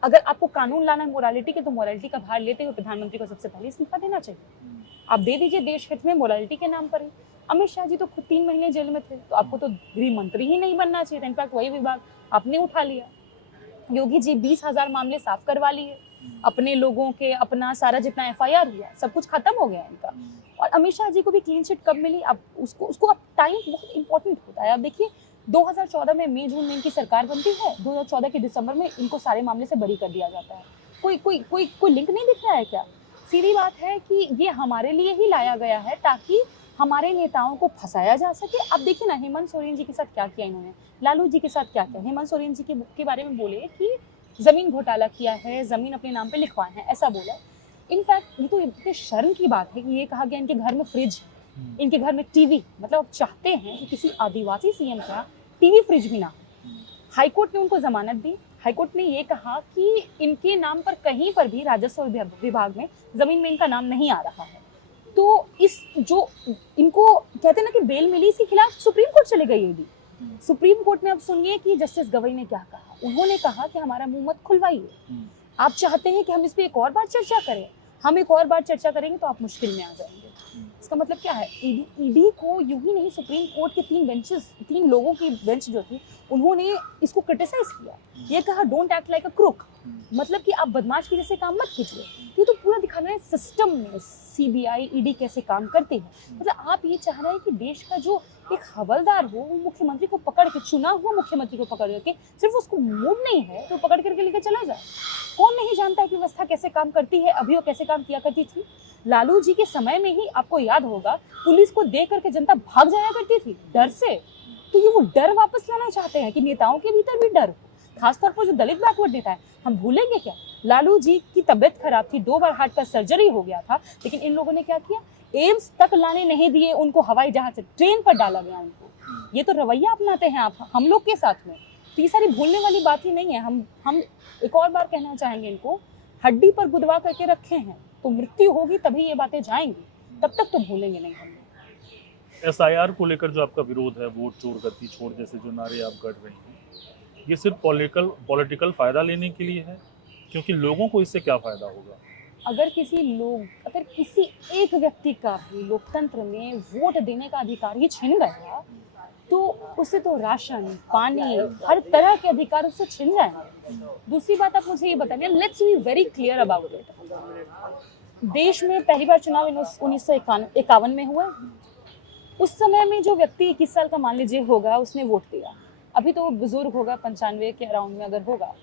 अगर आपको कानून लाना है मोरालिटी के, तो मोरालिटी का भार लेते हुए प्रधानमंत्री को सबसे पहले इस्तीफा देना चाहिए। आप दे दीजिए देश हित में, मोरालिटी के नाम पर ही। अमित शाह जी तो खुद 3 महीने जेल में थे, तो आपको तो गृह मंत्री ही नहीं बनना चाहिए था। इनफैक्ट वही विभाग आपने उठा लिया। योगी जी 20,000 मामले साफ करवा लिए अपने लोगों के, अपना सारा जितना FIR हुआ सब कुछ खत्म हो गया इनका। और अमित शाह जी को भी क्लीन चिट कब मिली? अब उसको अब टाइम बहुत इंपॉर्टेंट होता है। अब देखिए 2014 में मई जून में इनकी सरकार बनती है, 2014 के दिसंबर में इनको सारे मामले से बरी कर दिया जाता है। कोई लिंक नहीं दिख रहा है क्या? सीधी बात है कि ये हमारे लिए ही लाया गया है ताकि हमारे नेताओं को फंसाया जा सके। अब देखिए ना, हेमंत सोरेन जी के साथ क्या किया इन्होंने, लालू जी के साथ क्या किया। हेमंत सोरेन जी के बारे में बोले कि जमीन घोटाला किया है, जमीन अपने नाम पे लिखवाए हैं, ऐसा बोला। इनफैक्ट ये तो इतने शर्म की बात है कि ये कहा गया इनके घर में फ्रिज, इनके घर में टीवी। मतलब आप चाहते हैं कि किसी आदिवासी CM का टीवी फ्रिज भी ना हो। हाईकोर्ट ने उनको जमानत दी। हाईकोर्ट ने ये कहा कि इनके नाम पर कहीं पर भी राजस्व विभाग में जमीन में इनका नाम नहीं आ रहा है। तो इस जो इनको कहते हैं ना कि बेल मिली, इसके खिलाफ सुप्रीम कोर्ट चले गई ईडी। सुप्रीम कोर्ट ने अब सुनिए कि जस्टिस गवई ने क्या कहा। उन्होंने कहा कि हमारा मुंह मत खुलवाइए। आप चाहते हैं कि हम इस पे एक और बार चर्चा करें, हम एक और बार चर्चा करेंगे तो आप मुश्किल में आ जाएंगे। इसका मतलब क्या है? ईडी को यूं ही नहीं, सुप्रीम कोर्ट के 3 लोगों की बेंच जो थी, उन्होंने इसको क्रिटिसाइज किया। ये कहा don't act like a crook, मतलब कि आप बदमाश की जैसे काम मत कीजिए। ये तो पूरा दिखा रहे हैं सिस्टम में CBI, ईडी कैसे काम करते हैं। मतलब आप ये चाह रहे हैं कि देश का जो एक हवलदार हो, वो मुख्यमंत्री को पकड़ के, चुना हुआ मुख्यमंत्री को पकड़ करके, सिर्फ उसको मूड नहीं है तो पकड़ करके लेके चला जाए। कौन नहीं जानता है कि व्यवस्था कैसे काम करती है, अभी वो कैसे काम किया करती थी। लालू जी के समय में ही आपको याद होगा, पुलिस को देख करके जनता भाग जाया करती थी डर से। तो ये वो डर वापस लाना चाहते हैं कि नेताओं के भीतर भी डर हो, खासतौर पर जो दलित बैकवर्ड नेता है। हम भूलेंगे क्या? लालू जी की तबीयत खराब थी, 2 बार हार्ट का सर्जरी हो गया था, लेकिन इन लोगों ने क्या किया? एम्स तक लाने नहीं दिए उनको, हवाई जहाज से ट्रेन पर डाला गया उनको। ये तो रवैया अपनाते हैं आप हम लोग के साथ में। तो ये सारी भूलने वाली बात ही नहीं है। हम एक और बार कहना चाहेंगे, इनको हड्डी पर गुदवा करके रखे हैं, तो मृत्यु होगी तभी ये बातें जाएंगी, तब तक तो भूलेंगे नहीं हम। SIR को लेकर जो आपका विरोध है, वोट चोर गति छोड़ जैसे जो नारे आप गढ़ रही हैं, ये सिर्फ पॉलिटिकल फ़ायदा लेने के लिए है? क्योंकि लोगों को इससे क्या फ़ायदा होगा? अगर किसी एक व्यक्ति का भी लोकतंत्र में वोट देने का अधिकार ही छिन गया, तो उसे तो राशन, पानी, हर तरह के अधिकार उससे छिन जाएंगे। दूसरी बात, आप मुझे ये बताइए, let's be very clear about it. देश में पहली बार चुनाव 1951 में हुआ। उस समय में जो व्यक्ति 21 साल का मान लीजिए होगा, उसने वोट दिया। अभी तो वो बुजुर्ग होगा, 95 के अराउंड में अगर होगा,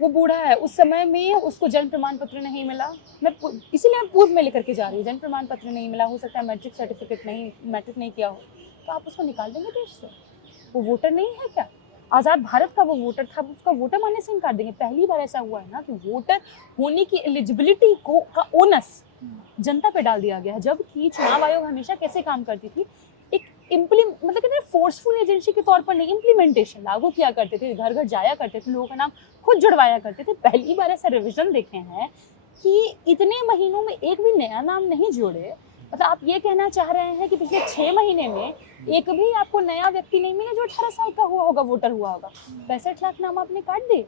वो बूढ़ा है। उस समय में उसको जन्म प्रमाण पत्र नहीं मिला, इसीलिए मैं पूर्व में लेकर के जा रही हूँ। जन्म प्रमाण पत्र नहीं मिला, हो सकता है मैट्रिक सर्टिफिकेट मैट्रिक नहीं किया हो, तो आप उसको निकाल देंगे देश से? वो वोटर नहीं है क्या? आज़ाद भारत का वो वोटर था, उसका वोटर मानने से इनकार देंगे? पहली बार ऐसा हुआ है ना कि वोटर होने की एलिजिबिलिटी का ओनस जनता पे डाल दिया गया है। जबकि चुनाव आयोग हमेशा कैसे काम करती थी, एक मतलब कहते हैं फोर्सफुल एजेंसी के तौर पर नहीं, इम्प्लीमेंटेशन लागू किया करते थे, घर घर जाया करते थे, लोगों का नाम खुद जुड़वाया करते थे। पहली बार ऐसा रिविजन देखे हैं कि इतने महीनों में एक भी नया नाम नहीं जोड़े। मतलब आप ये कहना चाह रहे हैं कि पिछले 6 महीने में एक भी आपको नया व्यक्ति नहीं मिला जो 18 साल का हुआ होगा, वोटर हुआ होगा। 65 लाख नाम आपने काट दिए।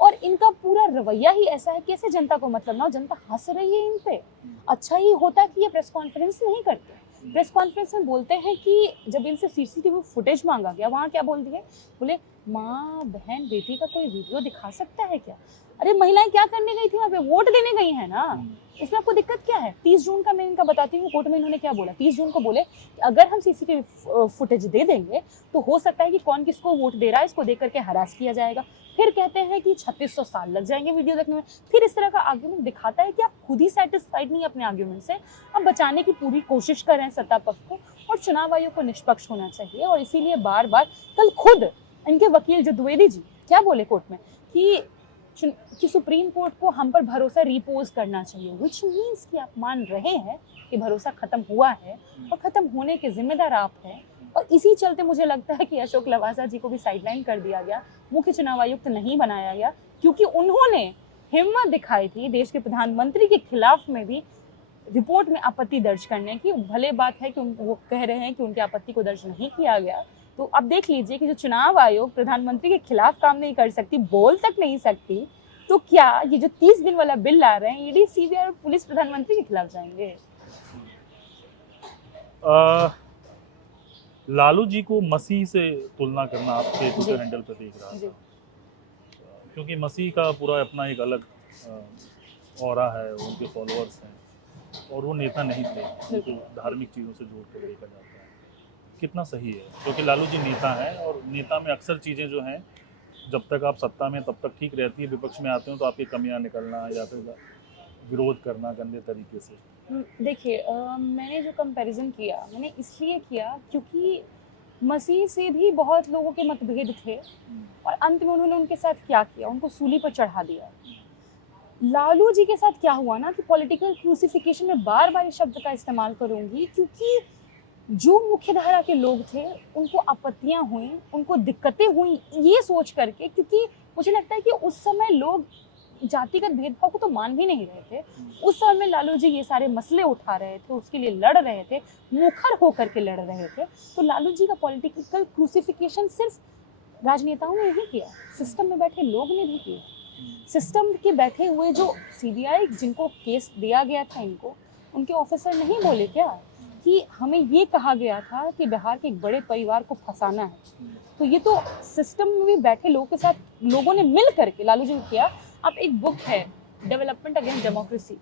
और इनका पूरा रवैया ही ऐसा है, कैसे जनता को मतलब ना हो, जनता हंस रही है इन पे। अच्छा ही होता कि ये प्रेस कॉन्फ्रेंस नहीं करते। प्रेस कॉन्फ्रेंस में बोलते हैं कि जब इनसे सीसीटीवी फुटेज मांगा गया, वहाँ क्या बोल दिए? बोले माँ बहन बेटी का कोई वीडियो दिखा सकता है क्या? अरे महिलाएं क्या करने गई थी वहाँ पे? वोट देने गई है ना। इसमें आपको दिक्कत क्या है? 30 जून का मैं इनका बताती हूँ, कोर्ट में इन्होंने क्या बोला। 30 जून को बोले कि अगर हम सीसीटीवी फुटेज दे देंगे तो हो सकता है कि कौन किसको वोट दे रहा है इसको देख करके हरास किया जाएगा। फिर कहते हैं कि 3600 साल लग जाएंगे वीडियो देखने में। फिर इस तरह का आर्ग्यूमेंट दिखाता है कि आप खुद ही सेटिस्फाइड नहीं अपने आर्ग्यूमेंट से, आप बचाने की पूरी कोशिश कर रहे हैं सत्ता पक्ष को। और चुनाव आयोग को निष्पक्ष होना चाहिए। और इसीलिए बार बार कल खुद इनके वकील जो द्विवेदी जी क्या बोले कोर्ट में कि सुप्रीम कोर्ट को हम पर भरोसा रिपोज करना चाहिए, विच मीन्स कि आप मान रहे हैं कि भरोसा खत्म हुआ है और खत्म होने के जिम्मेदार आप हैं। और इसी चलते मुझे लगता है कि अशोक लवासा जी को भी साइडलाइन कर दिया गया, मुख्य चुनाव आयुक्त नहीं बनाया गया, क्योंकि उन्होंने हिम्मत दिखाई थी देश के प्रधानमंत्री के खिलाफ में भी रिपोर्ट में आपत्ति दर्ज करने की। भले बात है कि वो कह रहे हैं कि उनकी आपत्ति को दर्ज नहीं किया गया, तो अब देख लीजिए कि जो चुनाव आयोग प्रधानमंत्री के खिलाफ काम नहीं कर सकती, बोल तक नहीं सकती, तो क्या ये जो 30 दिन वाला बिल ला रहे हैं, ईडी, सीबीआई और पुलिस प्रधानमंत्री के खिलाफ जाएंगे? लालू जी को मसीह से तुलना करना आपके ट्विटर हैंडल पर देख रहा था, क्योंकि मसीह का पूरा अपना एक अलग ऑरा है, उनके फॉलोअर्स हैं और वो नेता नहीं थे, उनको धार्मिक चीज़ों से जोड़ कर देखा जाता है। कितना सही है? क्योंकि लालू जी नेता हैं और नेता में अक्सर चीज़ें जो हैं, जब तक आप सत्ता में तब तक ठीक रहती है, विपक्ष में आते हो तो आपकी कमियां निकलना या फिर विरोध करना गंदे तरीके से। देखिए, मैंने जो कंपैरिजन किया, मैंने इसलिए किया क्योंकि मसीह से भी बहुत लोगों के मतभेद थे और अंत में उन्होंने उनके साथ क्या किया, उनको सूली पर चढ़ा दिया। लालू जी के साथ क्या हुआ ना कि पॉलिटिकल क्रूसिफिकेशन में बार बार इस शब्द का इस्तेमाल करूंगी, क्योंकि जो मुख्य धारा के लोग थे उनको आपत्तियां हुई, उनको दिक्कतें हुई ये सोच करके, क्योंकि मुझे लगता है कि उस समय लोग जातिगत भेदभाव को तो मान भी नहीं रहे थे। उस समय में लालू जी ये सारे मसले उठा रहे थे, उसके लिए लड़ रहे थे, मुखर होकर के लड़ रहे थे। तो लालू जी का पॉलिटिकल क्रूसिफिकेशन सिर्फ राजनेताओं ने नहीं किया, सिस्टम में बैठे लोग ने भी किया। सिस्टम के बैठे हुए जो सीबीआई जिनको केस दिया गया था, इनको उनके ऑफिसर नहीं बोले क्या कि हमें ये कहा गया था कि बिहार के एक बड़े परिवार को फंसाना है? तो ये तो सिस्टम में भी बैठे लोगों के साथ लोगों ने मिल करके लालू जी ने किया। आप एक बुक है डेवलपमेंट अगेंस्ट डेमोक्रेसी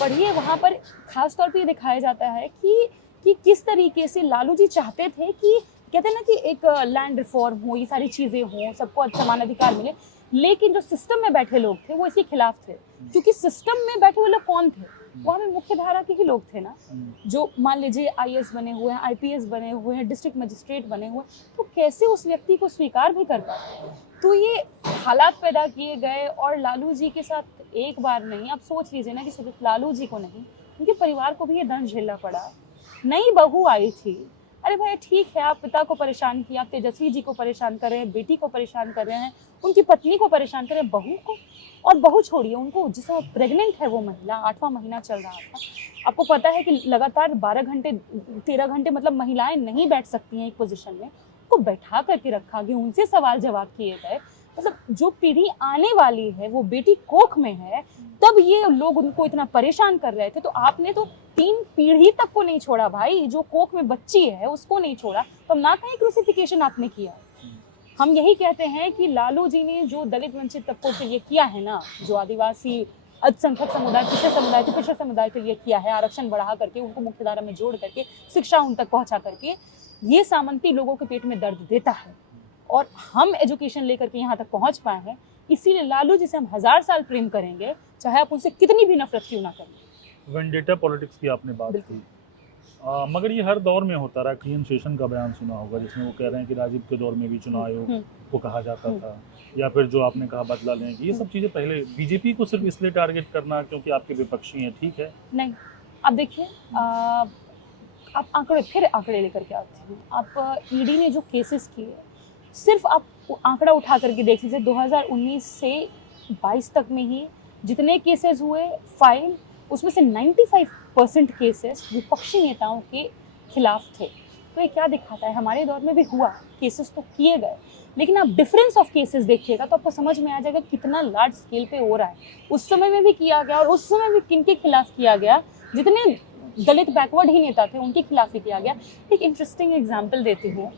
पढ़िए, वहाँ पर खास तौर पे दिखाया जाता है कि किस तरीके से लालू जी चाहते थे कि कहते हैं ना कि एक लैंड रिफॉर्म हो, ये सारी चीज़ें हों, सबको समान अधिकार मिले, लेकिन जो सिस्टम में बैठे लोग थे वो इसके खिलाफ थे। क्योंकि सिस्टम में बैठे हुए लोग कौन थे? वहाँ में मुख्य धारा के ही लोग थे ना, जो मान लीजिए आईएएस बने हुए हैं, आईपीएस बने हुए हैं, डिस्ट्रिक्ट मजिस्ट्रेट बने हुए, तो कैसे उस व्यक्ति को स्वीकार भी कर पाते? तो ये हालात पैदा किए गए। और लालू जी के साथ एक बार नहीं, आप सोच लीजिए ना कि सिर्फ लालू जी को नहीं, उनके परिवार को भी ये दंड झेलना पड़ा। नई बहू आई थी, अरे भाई ठीक है, आप पिता को परेशान किया, आप तेजस्वी जी को परेशान कर रहे हैं, बेटी को परेशान कर रहे हैं, उनकी पत्नी को परेशान कर रहे हैं, बहू को, और बहू छोड़िए उनको, जिसमें प्रेग्नेंट है वो महिला, 8वां महीना चल रहा था। आपको पता है कि लगातार 12 घंटे 13 घंटे मतलब महिलाएं नहीं बैठ सकती हैं एक पोजीशन में, उनको बैठा करके रखा गया, उनसे सवाल जवाब किए गए। मतलब जो पीढ़ी आने वाली है वो बेटी कोख में है, तब ये लोग उनको इतना परेशान कर रहे थे। तो आपने तो 3 पीढ़ी तक को नहीं छोड़ा भाई, जो कोख में बच्ची है उसको नहीं छोड़ा, तो हम ना कहीं क्रूसिफिकेशन आपने किया। हम यही कहते हैं कि लालू जी ने जो दलित वंचित तबकों के लिए किया है ना, जो आदिवासी अल्पसंख्यक समुदाय, पिछड़े समुदाय के लिए किया है, आरक्षण बढ़ा करके उनको मुख्यधारा में जोड़ करके शिक्षा उन तक पहुंचा करके, ये सामंती लोगों के पेट में दर्द देता है। और हम एजुकेशन लेकर के यहाँ तक पहुंच पाए हैं, इसीलिए लालू जी से हम 1000 साल प्रेम करेंगे, चाहे आप उनसे कितनी भी नफरत क्यों ना करें। वेंडेटा पॉलिटिक्स की आपने बात की, मगर ये हर दौर में होता रहा। टी एन शेषन का बयान सुना होगा जिसमें वो कह रहे हैं कि राजीव के दौर में भी चुनाव आयोग को कहा जाता था, या फिर जो आपने कहा बदला लेंगे, ये सब चीज़ें पहले। बीजेपी को सिर्फ इसलिए टारगेट करना क्योंकि आपके विपक्षी हैं, ठीक है? नहीं, अब देखिए, आप आंकड़े लेकर के आते हैं। आप ईडी ने जो केसेस किए, सिर्फ आप आंकड़ा उठा करके देख लीजिए, 2019 से 22 तक में ही जितने केसेस हुए फाइल, उसमें से 95% केसेस विपक्षी नेताओं के खिलाफ थे। तो ये क्या दिखाता है, हमारे दौर में भी हुआ, केसेस तो किए गए, लेकिन आप डिफरेंस ऑफ केसेस देखिएगा तो आपको समझ में आ जाएगा कितना लार्ज स्केल पे हो रहा है। उस समय में भी किया गया, और उस समय भी किनके खिलाफ किया गया, जितने दलित बैकवर्ड ही नेता थे उनके खिलाफ ही किया गया। एक इंटरेस्टिंग एग्जाम्पल देती हूँ,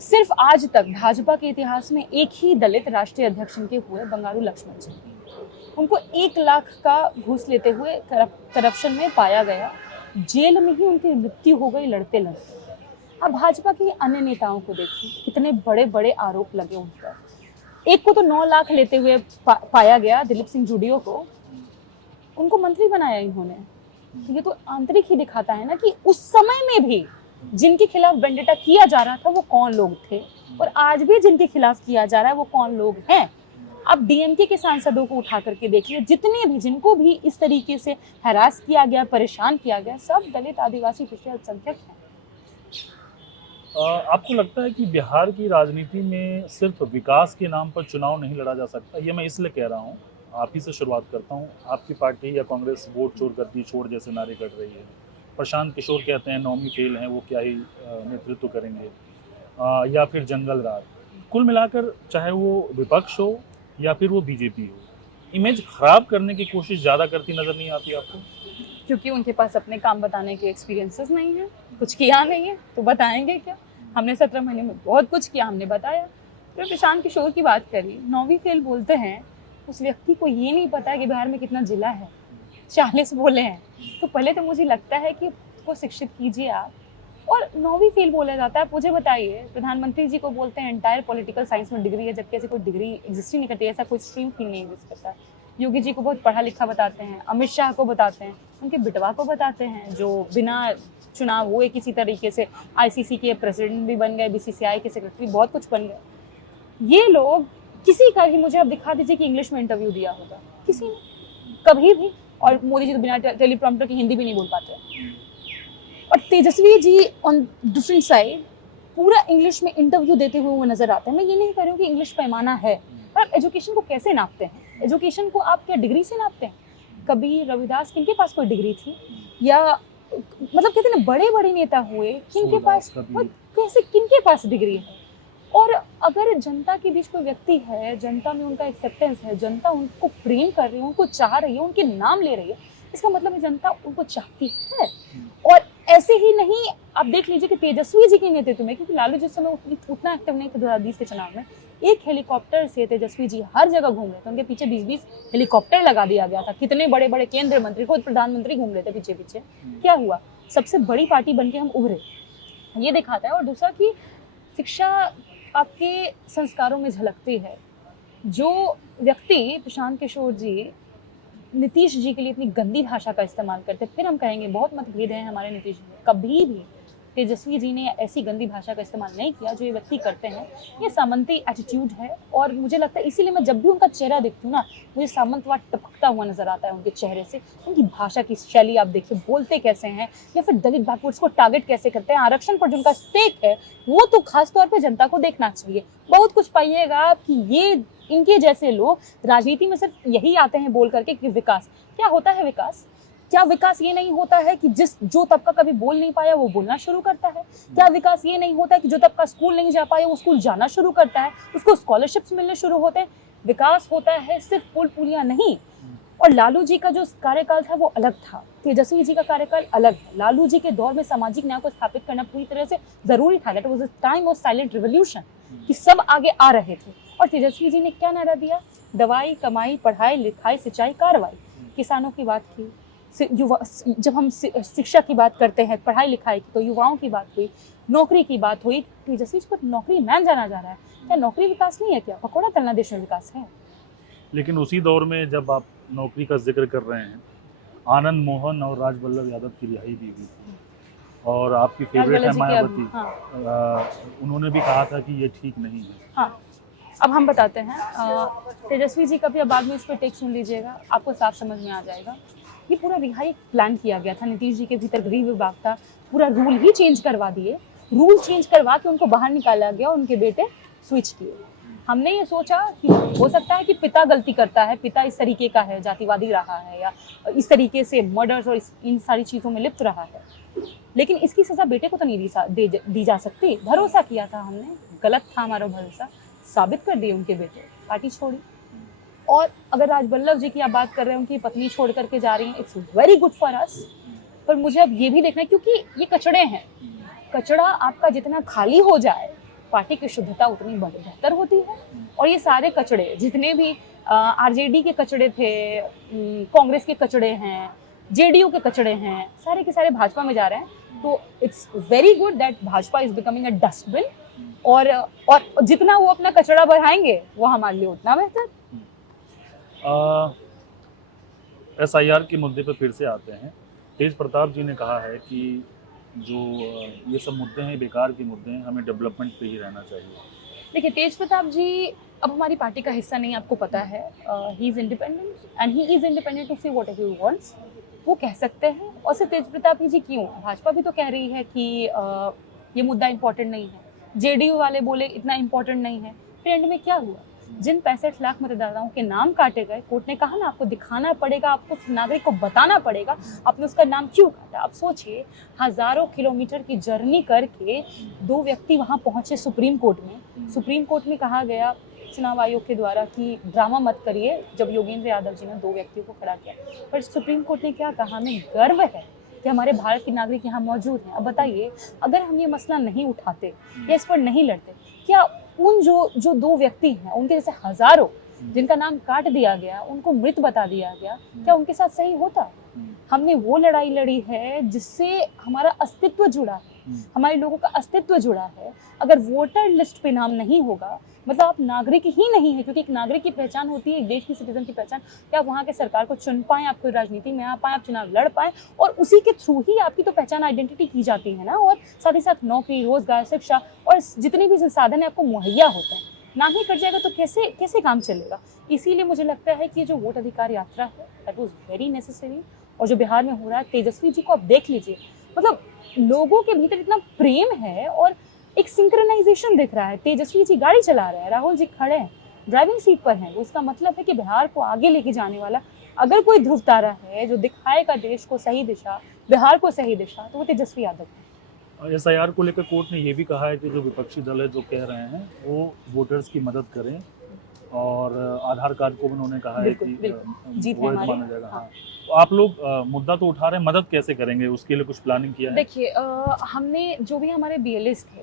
सिर्फ आज तक भाजपा के इतिहास में एक ही दलित राष्ट्रीय अध्यक्ष के हुए, बंगारू लक्ष्मण जी। उनको 1 लाख का घूस लेते हुए करप्शन में पाया गया, जेल में ही उनकी मृत्यु हो गई लड़ते लड़ते। अब भाजपा के अन्य नेताओं को देखिए, कितने बड़े बड़े आरोप लगे उन पर। एक को तो 9 लाख लेते हुए पाया गया, दिलीप सिंह जुडियो को, उनको मंत्री बनाया इन्होंने। तो ये तो आंतरिक ही दिखाता है ना कि उस समय में भी जिनके खिलाफ वेंडेटा किया जा रहा था वो कौन लोग थे, और आज भी जिनके खिलाफ किया जा रहा है वो कौन लोग हैं। आप डीएमके के सांसदों को उठा करके देखिए, जितने भी, जिनको भी इस तरीके से हरास किया गया, परेशान किया गया, सब दलित, आदिवासी, पिछड़े, अल्पसंख्यक हैं। आपको लगता है कि बिहार की राजनीति में सिर्फ विकास के नाम पर चुनाव नहीं लड़ा जा सकता? ये मैं इसलिए कह रहा हूँ, आप ही से शुरुआत करता हूँ। आपकी पार्टी या कांग्रेस वोट चोर करती छोड़ जैसे नारे कर रही है। प्रशांत किशोर कहते हैं 9वीं फेल हैं, वो क्या ही नेतृत्व करेंगे, या फिर जंगल राज। कुल मिलाकर चाहे वो विपक्ष हो या फिर वो बीजेपी हो, इमेज खराब करने की कोशिश ज़्यादा करती नज़र नहीं आती आपको? क्योंकि उनके पास अपने काम बताने के एक्सपीरियंसेस नहीं है, कुछ किया नहीं है, तो बताएंगे क्या। हमने 17 महीने में बहुत कुछ किया, हमने बताया। फिर प्रशांत किशोर की बात करी, 9वीं फेल बोलते हैं, उस व्यक्ति को ये नहीं पता है कि बिहार में कितना जिला है, 40 बोले हैं। तो पहले तो मुझे लगता है कि उसको शिक्षित कीजिए आप। और 9वीं फेल बोला जाता है, मुझे बताइए, प्रधानमंत्री जी को बोलते हैं एंटायर पॉलिटिकल साइंस में डिग्री है, जबकि ऐसी कोई डिग्री एग्जिस्ट ही नहीं करती, ऐसा कोई स्ट्रीम फील नहीं एग्जिस्ट करता। योगी जी को बहुत पढ़ा लिखा बताते हैं, अमित शाह को बताते हैं, उनके बिटवा को बताते हैं, जो बिना चुनाव हुए किसी तरीके से आईसीसी के प्रेसिडेंट भी बन गए, बीसीसीआई के सेक्रेटरी, बहुत कुछ बन गए। ये लोग, किसी का भी मुझे आप दिखा दीजिए कि इंग्लिश में इंटरव्यू दिया होगा, किसी ने कभी भी। और मोदी जी तो बिना टेलीप्रॉम्प्टर की हिंदी भी नहीं बोल पाते। और Tejashwi ji on different side पूरा इंग्लिश में इंटरव्यू देते हुए वो नजर आते हैं। मैं ये नहीं कह रही हूँ कि इंग्लिश पैमाना है, पर आप एजुकेशन को कैसे नापते हैं? एजुकेशन को आप क्या डिग्री से नापते हैं? कभी रविदास किनके पास कोई डिग्री थी? या मतलब कितने बड़े बड़े नेता हुए, किनके पास, कैसे, किनके पास डिग्री है? और अगर जनता के बीच कोई व्यक्ति है, जनता में उनका एक्सेप्टेंस है, जनता उनको प्रेम कर रही है, उनको चाह रही है, उनके नाम ले रही है, इसका मतलब जनता उनको चाहती है। और ऐसे ही नहीं, आप देख लीजिए कि तेजस्वी जी के नेतृत्व में, क्योंकि लालू जिस समय उतना एक्टिव नहीं थे 2020 के चुनाव में, एक हेलीकॉप्टर से तेजस्वी जी हर जगह घूम रहे थे, उनके पीछे 20-20 हेलीकॉप्टर लगा दिया गया था। कितने बड़े बड़े केंद्रीय मंत्री, खुद प्रधानमंत्री घूम रहे थे पीछे पीछे। क्या हुआ? सबसे बड़ी पार्टी बन के हम उभरे, ये दिखाता है। और दूसरा कि शिक्षा आपके संस्कारों में झलकती है। जो व्यक्ति, प्रशांत किशोर जी, नीतीश जी के लिए इतनी गंदी भाषा का इस्तेमाल करते, फिर हम कहेंगे बहुत मतभेद हैं हमारे नीतीश जी में, कभी भी तेजस्वी जी ने ऐसी गंदी भाषा का इस्तेमाल नहीं किया जो ये व्यक्ति करते हैं। ये सामंती एटीट्यूड है, और मुझे लगता है इसीलिए मैं जब भी उनका चेहरा देखती हूँ ना, मुझे सामंतवाद टपकता हुआ नजर आता है उनके चेहरे से। उनकी भाषा की शैली आप देखिए, बोलते कैसे हैं, या फिर दलित बैकवर्ड्स को टारगेट कैसे करते हैं। आरक्षण पर जिनका स्टेक है, वो तो खासतौर पर जनता को देखना चाहिए। बहुत कुछ पाइएगा आप कि ये इनके जैसे लोग राजनीति में सिर्फ यही आते हैं बोल करके कि विकास क्या होता है। विकास क्या विकास ये नहीं होता है कि जो तबका कभी बोल नहीं पाया वो बोलना शुरू करता है? क्या विकास ये नहीं होता है कि जो तबका स्कूल नहीं जा पाया वो स्कूल जाना शुरू करता है, उसको स्कॉलरशिप्स मिलने शुरू होते हैं? विकास होता है सिर्फ पुल पुलियां नहीं। और लालू जी का जो कार्यकाल था वो अलग था, तेजस्वी जी का कार्यकाल अलग है। लालू जी के दौर में सामाजिक न्याय को स्थापित करना पूरी तरह से जरूरी था। That was a time of silent revolution, कि सब आगे आ रहे थे। और तेजस्वी जी ने क्या नारा दिया? दवाई, कमाई, पढ़ाई, लिखाई, सिंचाई, कार्रवाई। किसानों की बात की, युवा, जब हम शिक्षा की बात करते हैं, पढ़ाई लिखाई की, तो युवाओं की बात हुई, नौकरी की बात हुई। तेजस्वी जी को नौकरी मैन जाना जा रहा है। क्या नौकरी विकास नहीं है? क्या पकौड़ा तलना देश में विकास है? लेकिन उसी दौर में जब आप नौकरी का जिक्र कर रहे हैं, आनंद मोहन और राजवल्लभ यादव की रिहाई भी हुई थी, और आपकी फेवरेट है मायावती, उन्होंने भी कहा था कि ये ठीक नहीं है। हाँ, अब हम बताते हैं। तेजस्वी जी का भी अब बाद में इस पर टेक सुन लीजिएगा, आपको साफ समझ में आ जाएगा। ये पूरा रिहाई प्लान किया गया था। नीतीश जी के भीतर गृह विभाग था, पूरा रूल ही चेंज करवा दिए। रूल चेंज करवा के उनको बाहर निकाला गया, उनके बेटे स्विच किए। हमने ये सोचा कि हो सकता है कि पिता गलती करता है, पिता इस तरीके का है, जातिवादी रहा है, या इस तरीके से मर्डर्स और इन सारी चीज़ों में लिप्त रहा है, लेकिन इसकी सज़ा बेटे को तो नहीं दी जा सकती। भरोसा किया था हमने, गलत था हमारा भरोसा, साबित कर दिए उनके बेटे, पार्टी छोड़ी। और अगर राजवल्लभ जी की आप बात कर रहे हैं, उनकी पत्नी छोड़ करके जा रही हैं, it's very good for us. पर मुझे अब ये भी देखना है, क्योंकि ये कचड़े हैं, कचड़ा आपका जितना खाली हो जाए, पार्टी की शुद्धता उतनी बेहतर होती है। और ये सारे कचड़े, जितने भी आरजेडी के कचड़े थे, कांग्रेस के कचड़े हैं, जेडीयू के कचड़े हैं, सारे के सारे भाजपा में जा रहे हैं। तो it's very good that Bhajpa is becoming a dustbin. और जितना वो अपना कचड़ा बढ़ाएंगे, वो हमारे लिए उतना बेहतर। SIR के मुद्दे पर फिर से आते हैं। तेज प्रताप जी ने कहा है कि जो ये सब मुद्दे हैं, बेकार के मुद्दे हैं, हमें डेवलपमेंट पे ही रहना चाहिए। देखिए, तेज प्रताप जी अब हमारी पार्टी का हिस्सा नहीं, आपको पता है। He is independent and he is independent to say whatever he wants, वो कह सकते हैं। और सिर्फ तेज प्रताप जी क्यों, भाजपा भी तो कह रही है कि ये मुद्दा इम्पोर्टेंट नहीं है। जेडीयू वाले बोले इतना इम्पोर्टेंट नहीं है। फिर एंड में क्या हुआ? जिन 65 लाख मतदाताओं के नाम काटे गए, कोर्ट ने कहा ना आपको दिखाना पड़ेगा, आपको नागरिक को बताना पड़ेगा आपने उसका नाम क्यों काटा। अब सोचिए, हजारों किलोमीटर की जर्नी करके 2 व्यक्ति वहां पहुंचे सुप्रीम कोर्ट में। सुप्रीम कोर्ट में कहा गया चुनाव आयोग के द्वारा कि ड्रामा मत करिए, जब योगेंद्र यादव जी ने 2 व्यक्तियों को खड़ा किया। पर सुप्रीम कोर्ट ने क्या कहा? हमें गर्व है कि हमारे भारत के नागरिक यहाँ मौजूद हैं। अब बताइए, अगर हम ये मसला नहीं उठाते या इस पर नहीं लड़ते, क्या उन जो 2 व्यक्ति हैं, उनके जैसे हजारों जिनका नाम काट दिया गया, उनको मृत बता दिया गया, क्या उनके साथ सही होता? हमने वो लड़ाई लड़ी है जिससे हमारा अस्तित्व जुड़ा है, हमारे लोगों का अस्तित्व जुड़ा है। अगर वोटर लिस्ट पे नाम नहीं होगा, मतलब आप नागरिक ही नहीं है, क्योंकि एक नागरिक की पहचान होती है, एक देश की सिटीजन की पहचान, कि आप वहाँ के सरकार को चुन पाएं, आप कोई राजनीति में आ पाएं, आप चुनाव लड़ पाएं, और उसी के थ्रू ही आपकी तो पहचान, आइडेंटिटी की जाती है ना। और साथ ही साथ नौकरी, रोजगार, शिक्षा और जितने भी संसाधन है आपको मुहैया होते हैं। नाम ही कट जाएगा तो कैसे काम चलेगा? इसीलिए मुझे लगता है कि जो वोट अधिकार यात्रा है, दैट वाज वेरी नेसेसरी। और जो बिहार में हो रहा है, तेजस्वी जी को आप देख लीजिए, मतलब लोगों के भीतर इतना प्रेम है और एक सिंक्रोनाइजेशन दिख रहा है। तेजस्वी जी गाड़ी चला रहे हैं, राहुल जी खड़े हैं, ड्राइविंग सीट पर हैं। उसका मतलब है कि बिहार को आगे लेके जाने वाला अगर कोई ध्रुव तारा है जो दिखाएगा देश को सही दिशा, बिहार को सही दिशा, तो वो तेजस्वी यादव है। SIR को लेकर कोर्ट ने ये भी कहा है कि जो विपक्षी दल है जो कह रहे हैं वो वोटर्स की मदद करें, और आधार कार्ड को उन्होंने कहा है कि जीत है वैध हमारी। माना जाएगा। हाँ, तो आप लोग मुद्दा तो उठा रहे हैं, मदद कैसे करेंगे? उसके लिए कुछ प्लानिंग किया है? देखिए, हमने जो भी हमारे BLS थे,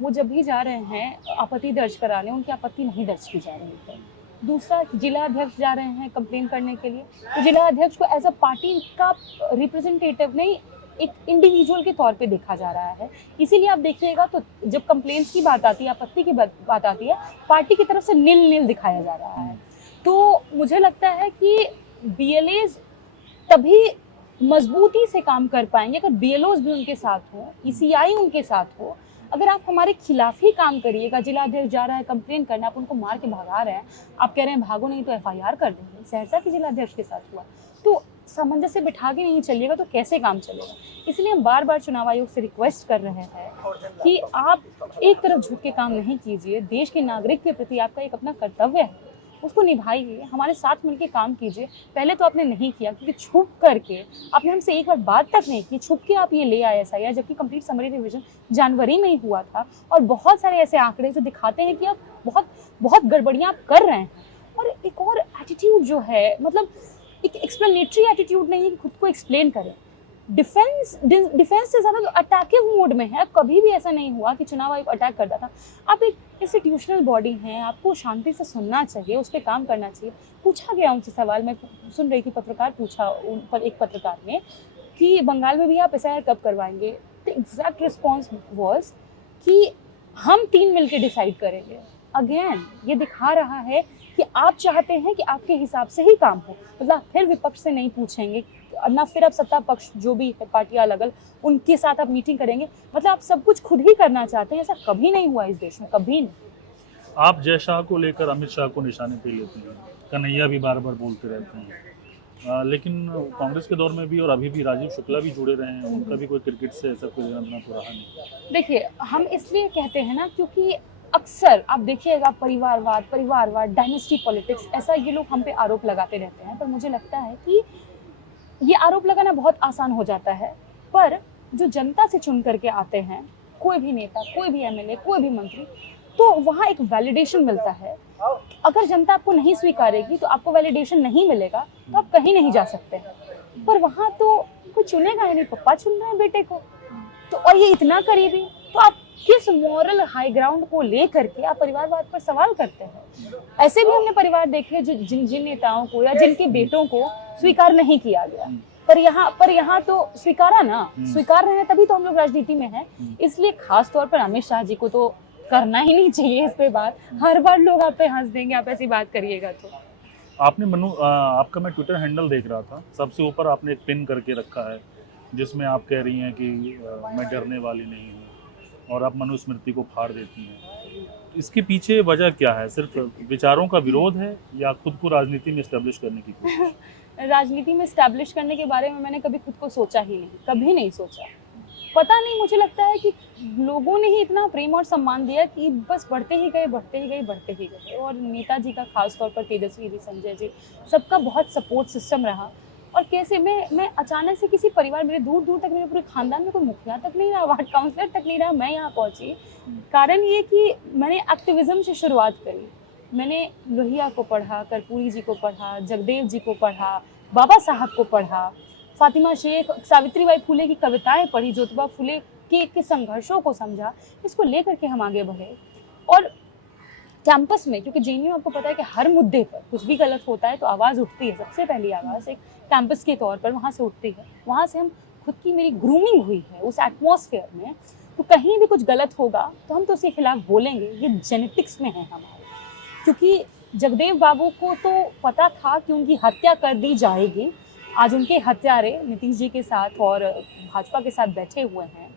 वो जब भी जा रहे हैं आपत्ति दर्ज कराने, उनकी आपत्ति नहीं दर्ज की जा रही है। दूसरा, जिला अध्यक्ष जा रहे हैं कंप्लेन करने के लिए, तो जिला अध्यक्ष को एज अ पार्टी का रिप्रेजेंटेटिव नहीं, एक इंडिविजुअल के तौर पे देखा जा रहा है। इसीलिए आप देखिएगा तो जब कंप्लेंट्स की बात आती है, आपत्ति की बात आती है, पार्टी की तरफ से नील दिखाया जा रहा है। तो मुझे लगता है कि BLAs तभी मजबूती से काम कर पाएंगे अगर BLOs भी उनके साथ हो, ECI उनके साथ हो। अगर आप हमारे खिलाफ ही काम करिएगा, जिला अध्यक्ष जा रहा है कंप्लेन करने, आप उनको मार के भगा रहे हैं, आप कह रहे हैं भागो नहीं तो FIR कर देंगे, सहरसा के जिला अध्यक्ष के साथ हुआ, तो सामंजस्य बिठा के नहीं चलिएगा तो कैसे काम चलेगा? इसलिए हम बार बार चुनाव आयोग से रिक्वेस्ट कर रहे हैं कि आप एक तरफ झुक के काम नहीं कीजिए। देश के नागरिक के प्रति आपका एक अपना कर्तव्य है उसको निभाइए, हमारे साथ मिलकर काम कीजिए। पहले तो आपने नहीं किया क्योंकि छुप करके आपने हमसे एक बार बात तक नहीं की, छुप के आप ये ले आए SIR, जबकि कंप्लीट समरी रिवीजन जनवरी में ही हुआ था। और बहुत सारे ऐसे आंकड़े जो दिखाते हैं कि आप बहुत बहुत गड़बड़ियाँ आप कर रहे हैं। और एक और एटीट्यूड जो है, मतलब एक एक्सप्लेनेटरी एटीट्यूड नहीं है कि खुद को एक्सप्लेन करें। डिफेंस से ज़्यादा तो अटैकिव मोड में है। कभी भी ऐसा नहीं हुआ कि चुनाव आयोग अटैक करता था। आप एक इंस्टीट्यूशनल बॉडी हैं, आपको शांति से सुनना चाहिए, उस पर काम करना चाहिए। पूछा गया उनसे सवाल, मैं सुन रही थी, पत्रकार पूछा उन पर, एक पत्रकार ने, कि बंगाल में भी आप SIR कब करवाएंगे। द एग्जैक्ट रिस्पॉन्स वॉज कि हम 3 मिलकर डिसाइड करेंगे। अगेन ये दिखा रहा है कि आप चाहते हैं कि आपके हिसाब से ही काम हो, मतलब आप फिर विपक्ष से नहीं पूछेंगे ना, फिर आप सत्ता पक्ष जो भी है पार्टियां अलग अलग उनके साथ आप मीटिंग करेंगे, मतलब आप सब कुछ खुद ही करना चाहते हैं। ऐसा कभी नहीं हुआ इस देश में, कभी नहीं। आप जय शाह को लेकर अमित शाह को निशाने पे लेती हैं, कन्हैया भी बार बार बोलते रहते हैं, लेकिन कांग्रेस के दौर में भी और अभी भी राजीव शुक्ला भी जुड़े रहे हैं, उनका भी कोई क्रिकेट से ऐसा कोई लेना देना तो रहा नहीं। देखिए, हम इसलिए कहते हैं ना क्योंकि अक्सर आप देखिएगा परिवारवाद, डायनेस्टी पॉलिटिक्स, ऐसा ये लोग हम पे आरोप लगाते रहते हैं। पर मुझे लगता है कि ये आरोप लगाना बहुत आसान हो जाता है, पर जो जनता से चुन करके आते हैं, कोई भी नेता, कोई भी MLA, कोई भी मंत्री, तो वहाँ एक वैलिडेशन मिलता है। अगर जनता आपको नहीं स्वीकारेगी तो आपको वैलिडेशन नहीं मिलेगा, तो आप कहीं नहीं जा सकते। पर वहाँ तो कोई चुनेगा ही नहीं, पप्पा चुन रहे हैं बेटे को, तो और ये इतना करीबी, तो आप किस मॉरल हाई ग्राउंड को ले करके आप परिवारवाद पर सवाल करते हैं। ऐसे भी हमने परिवार देखे जो जिन नेताओं को या जिनके बेटों को स्वीकार नहीं किया गया, पर यहाँ तो स्वीकारा ना, स्वीकार रहे हैं तभी तो हम लोग राजनीति में हैं। इसलिए खास तौर पर अमित शाह जी को तो करना ही नहीं चाहिए इस पे बात। हर बार लोग आप पे हंस देंगे आप ऐसी बात करिएगा तो। आपने आपका मैं ट्विटर हैंडल देख रहा था, सबसे ऊपर आपने एक पिन करके रखा है जिसमें आप कह रही हैं कि मैं डरने वाली नहीं हूँ, और आप मनुस्मृति को फाड़ देती हैं। इसके पीछे वजह क्या है? सिर्फ विचारों का विरोध है या खुद को राजनीति में एस्टेब्लिश करने की कोशिश? राजनीति में एस्टेब्लिश करने के बारे में मैंने कभी खुद को सोचा ही नहीं, कभी नहीं सोचा। पता नहीं, मुझे लगता है कि लोगों ने ही इतना प्रेम और सम्मान दिया कि बस बढ़ते ही गए। और नेताजी का खास तौर पर तेजस्वी जी, संजय जी, सबका बहुत सपोर्ट सिस्टम रहा। और कैसे मैं अचानक से किसी परिवार, मेरे दूर तक, मेरे पूरे खानदान में कोई मुखिया तक नहीं रहा, वार्ड काउंसलर तक नहीं रहा, मैं यहाँ पहुँची। कारण ये कि मैंने एक्टिविज्म से शुरुआत करी। मैंने लोहिया को पढ़ा, कर्पूरी जी को पढ़ा, जगदेव जी को पढ़ा, बाबा साहब को पढ़ा, फातिमा शेख, सावित्रीबाई फुले की कविताएं पढ़ी, ज्योतिबा फुले के संघर्षों को समझा। इसको लेकर के हम आगे बढ़े। और कैंपस में, क्योंकि JNU आपको पता है कि हर मुद्दे पर कुछ भी गलत होता है तो आवाज़ उठती है, सबसे पहली आवाज़ एक कैंपस के तौर पर वहाँ से उठती है। वहाँ से हम खुद की, मेरी ग्रूमिंग हुई है उस एटमॉस्फेयर में, तो कहीं भी कुछ गलत होगा तो हम तो उसके खिलाफ बोलेंगे। ये जेनेटिक्स में है हमारे। क्योंकि जगदेव बाबू को तो पता था कि उनकी हत्या कर दी जाएगी। आज उनके हत्यारे नीतीश जी के साथ और भाजपा के साथ बैठे हुए हैं,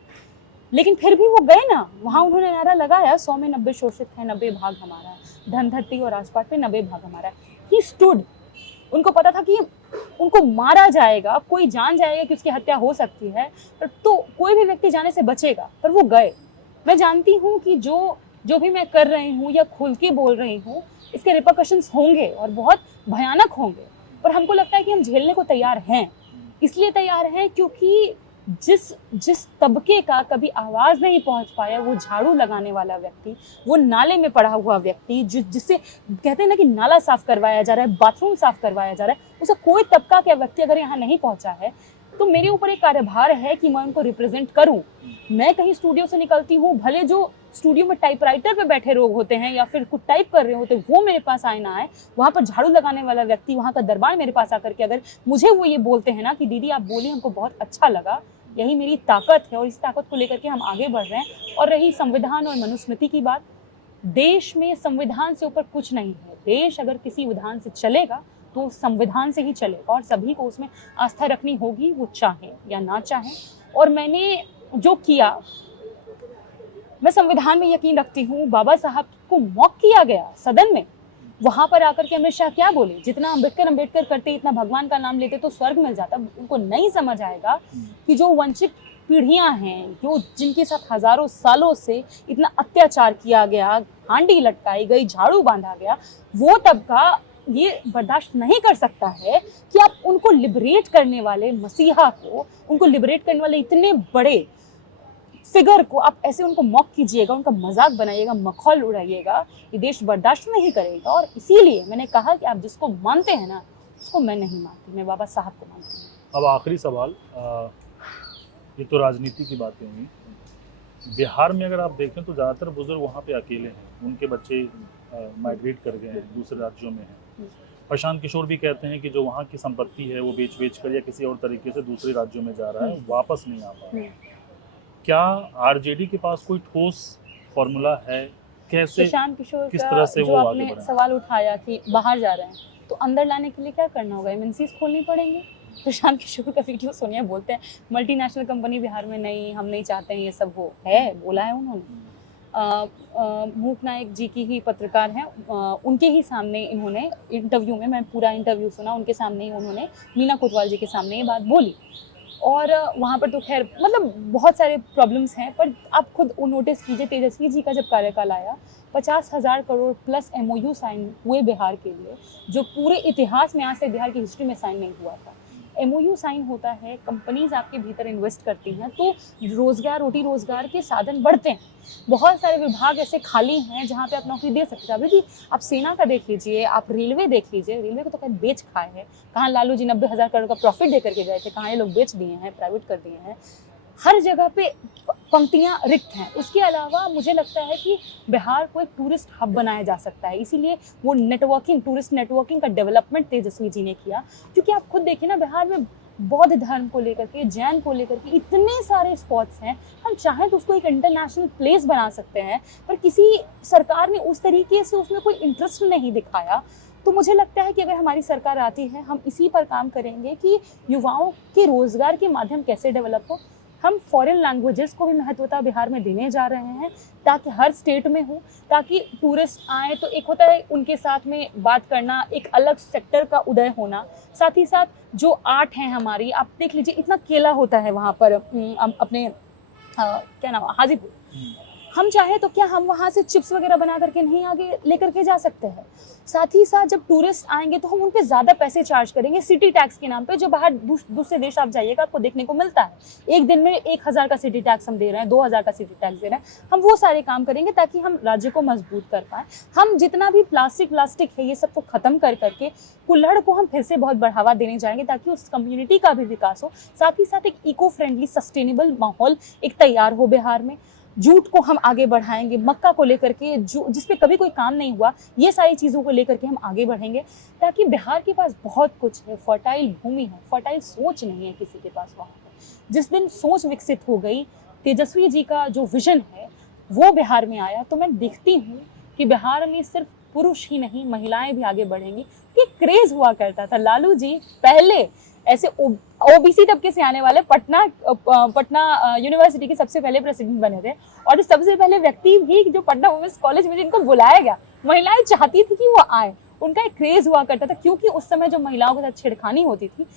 लेकिन फिर भी वो गए ना। वहाँ उन्होंने नारा लगाया, 100 में 90 शोषित है, 90 भाग हमारा है, धन धरती और आसपास पे 90 भाग हमारा है। He stood. उनको पता था कि उनको मारा जाएगा, कोई जान जाएगा कि उसकी हत्या हो सकती है, तो कोई भी व्यक्ति जाने से बचेगा, पर वो गए। मैं जानती हूँ कि जो भी मैं कर रही हूँ या खुल के बोल रही हूँ, इसके रिपरकशंस होंगे और बहुत भयानक होंगे, पर हमको लगता है कि हम झेलने को तैयार हैं। इसलिए तैयार हैं क्योंकि जिस तबके का कभी आवाज़ नहीं पहुंच पाया, वो झाड़ू लगाने वाला व्यक्ति, वो नाले में पड़ा हुआ व्यक्ति, जिससे कहते हैं ना कि नाला साफ करवाया जा रहा है, बाथरूम साफ करवाया जा रहा है, उसे कोई तबका का व्यक्ति अगर यहाँ नहीं पहुंचा है, तो मेरे ऊपर एक कार्यभार है कि मैं उनको रिप्रेजेंट करूं। मैं कहीं स्टूडियो से निकलती हूँ, भले जो स्टूडियो में टाइपराइटर पे बैठे लोग होते हैं या फिर कुछ टाइप कर रहे होते हैं, वो मेरे पास आए ना आए, वहाँ पर झाड़ू लगाने वाला व्यक्ति, वहाँ का दरबार मेरे पास आकर के अगर मुझे वो ये बोलते हैं ना कि दीदी आप बोली, हमको बहुत अच्छा लगा, यही मेरी ताकत है और इस ताकत को लेकर के हम आगे बढ़ रहे हैं। और रही संविधान और मनुस्मृति की बात, देश में संविधान से ऊपर कुछ नहीं है। देश अगर किसी विधान से चलेगा तो संविधान से ही चलेगा, और सभी को उसमें आस्था रखनी होगी, वो चाहें या ना चाहें। और मैंने जो किया, मैं संविधान में यकीन रखती हूँ। बाबा साहब को मॉक किया गया सदन में, वहां पर आकर के अमित शाह क्या बोले, जितना अम्बेडकर करते, इतना भगवान का नाम लेते तो स्वर्ग मिल जाता। उनको नहीं समझ आएगा कि जो वंचित पीढ़ियां हैं जो जिनके साथ हजारों सालों से इतना अत्याचार किया गया, हांडी लटकाई गई, झाड़ू बांधा गया, वो तबका ये बर्दाश्त नहीं कर सकता है कि आप उनको लिबरेट करने वाले मसीहा को, उनको लिबरेट करने वाले इतने बड़े फिगर को आप ऐसे उनको मॉक कीजिएगा, उनका मजाक बनाइएगा, मखौल उड़ाइएगा। ये देश बर्दाश्त नहीं करेगा। और इसीलिए मैंने कहा कि आप जिसको मानते हैं ना, उसको मैं नहीं मानती, मैं बाबा साहब को मानती हूँ। अब आखिरी सवाल, ये तो राजनीति की बातें हुई। बिहार में अगर आप देखें तो ज़्यादातर बुजुर्ग वहाँ पे अकेले हैं, उनके बच्चे माइग्रेट कर गए हैं, दूसरे राज्यों में हैं। प्रशांत किशोर भी कहते हैं कि जो वहाँ की संपत्ति है वो बेच कर या किसी और तरीके से दूसरे राज्यों में जा रहा है, वापस नहीं आ पा रहा है। क्या आरजेडी के पास कोई ठोस फॉर्मूला है? कैसे, प्रशांत किशोर किस का तरह से जो वो आगे आपने बढ़े? सवाल उठाया कि बाहर जा रहे हैं, तो अंदर लाने के लिए क्या करना होगा? एमएनसीज खोलनी पड़ेंगे। प्रशांत किशोर का वीडियो सोनिया बोलते हैं मल्टीनेशनल कंपनी बिहार में नहीं, हम नहीं चाहते हैं ये सब हो, है बोला है उन्होंने। मूक नायक जी की ही पत्रकार हैं, उनके ही सामने इन्होंने इंटरव्यू में, मैं पूरा इंटरव्यू सुना, उनके सामने ही उन्होंने मीना कोतवाल जी के सामने ये बात बोली। और वहाँ पर तो खैर मतलब बहुत सारे प्रॉब्लम्स हैं, पर आप खुद नोटिस कीजिए, तेजस्वी जी का जब कार्यकाल आया 50,000 करोड़ प्लस एमओयू साइन हुए बिहार के लिए, जो पूरे इतिहास में आज तक बिहार की हिस्ट्री में साइन नहीं हुआ था। एमओयू साइन होता है, कंपनीज आपके भीतर इन्वेस्ट करती हैं, तो रोजगार, रोटी रोजगार के साधन बढ़ते हैं। बहुत सारे विभाग ऐसे खाली हैं जहाँ पे आप नौकरी दे सकते हैं। अभी भी आप सेना का देख लीजिए, आप रेलवे देख लीजिए, रेलवे को तो खैर बेच खाए हैं। कहाँ लालू जी 90,000 करोड़ का प्रॉफिट दे करके गए थे, कहाँ ये लोग बेच दिए हैं, प्राइवेट कर दिए हैं। हर जगह पे पंक्तियाँ रिक्त हैं। उसके अलावा मुझे लगता है कि बिहार को एक टूरिस्ट हब बनाया जा सकता है, इसीलिए वो नेटवर्किंग, टूरिस्ट नेटवर्किंग का डेवलपमेंट तेजस्वी जी ने किया। क्योंकि आप खुद देखिए ना, बिहार में बौद्ध धर्म को लेकर के, जैन को लेकर के इतने सारे स्पॉट्स हैं। हम चाहें तो उसको एक इंटरनेशनल प्लेस बना सकते हैं, पर किसी सरकार ने उस तरीके से उसमें कोई इंटरेस्ट नहीं दिखाया। तो मुझे लगता है कि अगर हमारी सरकार आती है, हम इसी पर काम करेंगे कि युवाओं के रोजगार के माध्यम कैसे डेवलप हो। हम फॉरेन लैंग्वेजेस को भी महत्वता बिहार में देने जा रहे हैं, ताकि हर स्टेट में हो, ताकि टूरिस्ट आए तो एक होता है उनके साथ में बात करना, एक अलग सेक्टर का उदय होना। साथ ही साथ जो आर्ट है हमारी, आप देख लीजिए इतना केला होता है वहाँ पर अपने क्या नाम, हाजीपुर। हम चाहे तो क्या हम वहाँ से चिप्स वगैरह बना करके नहीं आगे लेकर के जा सकते हैं? साथ ही साथ जब टूरिस्ट आएंगे तो हम उन पे ज़्यादा पैसे चार्ज करेंगे सिटी टैक्स के नाम पे, जो बाहर दूसरे देश आप जाइएगा आपको देखने को मिलता है। एक दिन में 1,000 का सिटी टैक्स हम दे रहे हैं, 2,000 का सिटी टैक्स दे रहे हैं। हम वो सारे काम करेंगे ताकि हम राज्य को मजबूत कर पाएँ। हम जितना भी प्लास्टिक है ये सबको ख़त्म कर करके कुल्हड़ को हम फिर से बहुत बढ़ावा देने जाएंगे, ताकि उस कम्युनिटी का भी विकास हो। साथ ही साथ एक इको फ्रेंडली सस्टेनेबल माहौल एक तैयार हो बिहार में। जूट को हम आगे बढ़ाएंगे, मक्का को लेकर के, जो जिस पे कभी कोई काम नहीं हुआ, ये सारी चीज़ों को लेकर के हम आगे बढ़ेंगे, ताकि बिहार के पास बहुत कुछ है, फर्टाइल भूमि है, फर्टाइल सोच नहीं है किसी के पास वहाँ पर। जिस दिन सोच विकसित हो गई, तेजस्वी जी का जो विजन है वो बिहार में आया, तो मैं देखती हूँ कि बिहार में सिर्फ पुरुष ही नहीं, महिलाएं भी आगे बढ़ेंगी। कि क्रेज हुआ करता था, लालू जी पहले ऐसे ओबीसी तबके से आने वाले पटना यूनिवर्सिटी के सबसे पहले प्रेसिडेंट बने थे, और सबसे पहले व्यक्ति भी जो पटना वुमेन्स कॉलेज में जिनको बुलाया गया, महिलाएं चाहती थी कि वो आए। उनका एक क्रेज हुआ करता था, क्योंकि उस समय जो महिलाओं के साथ छेड़खानी होती थी,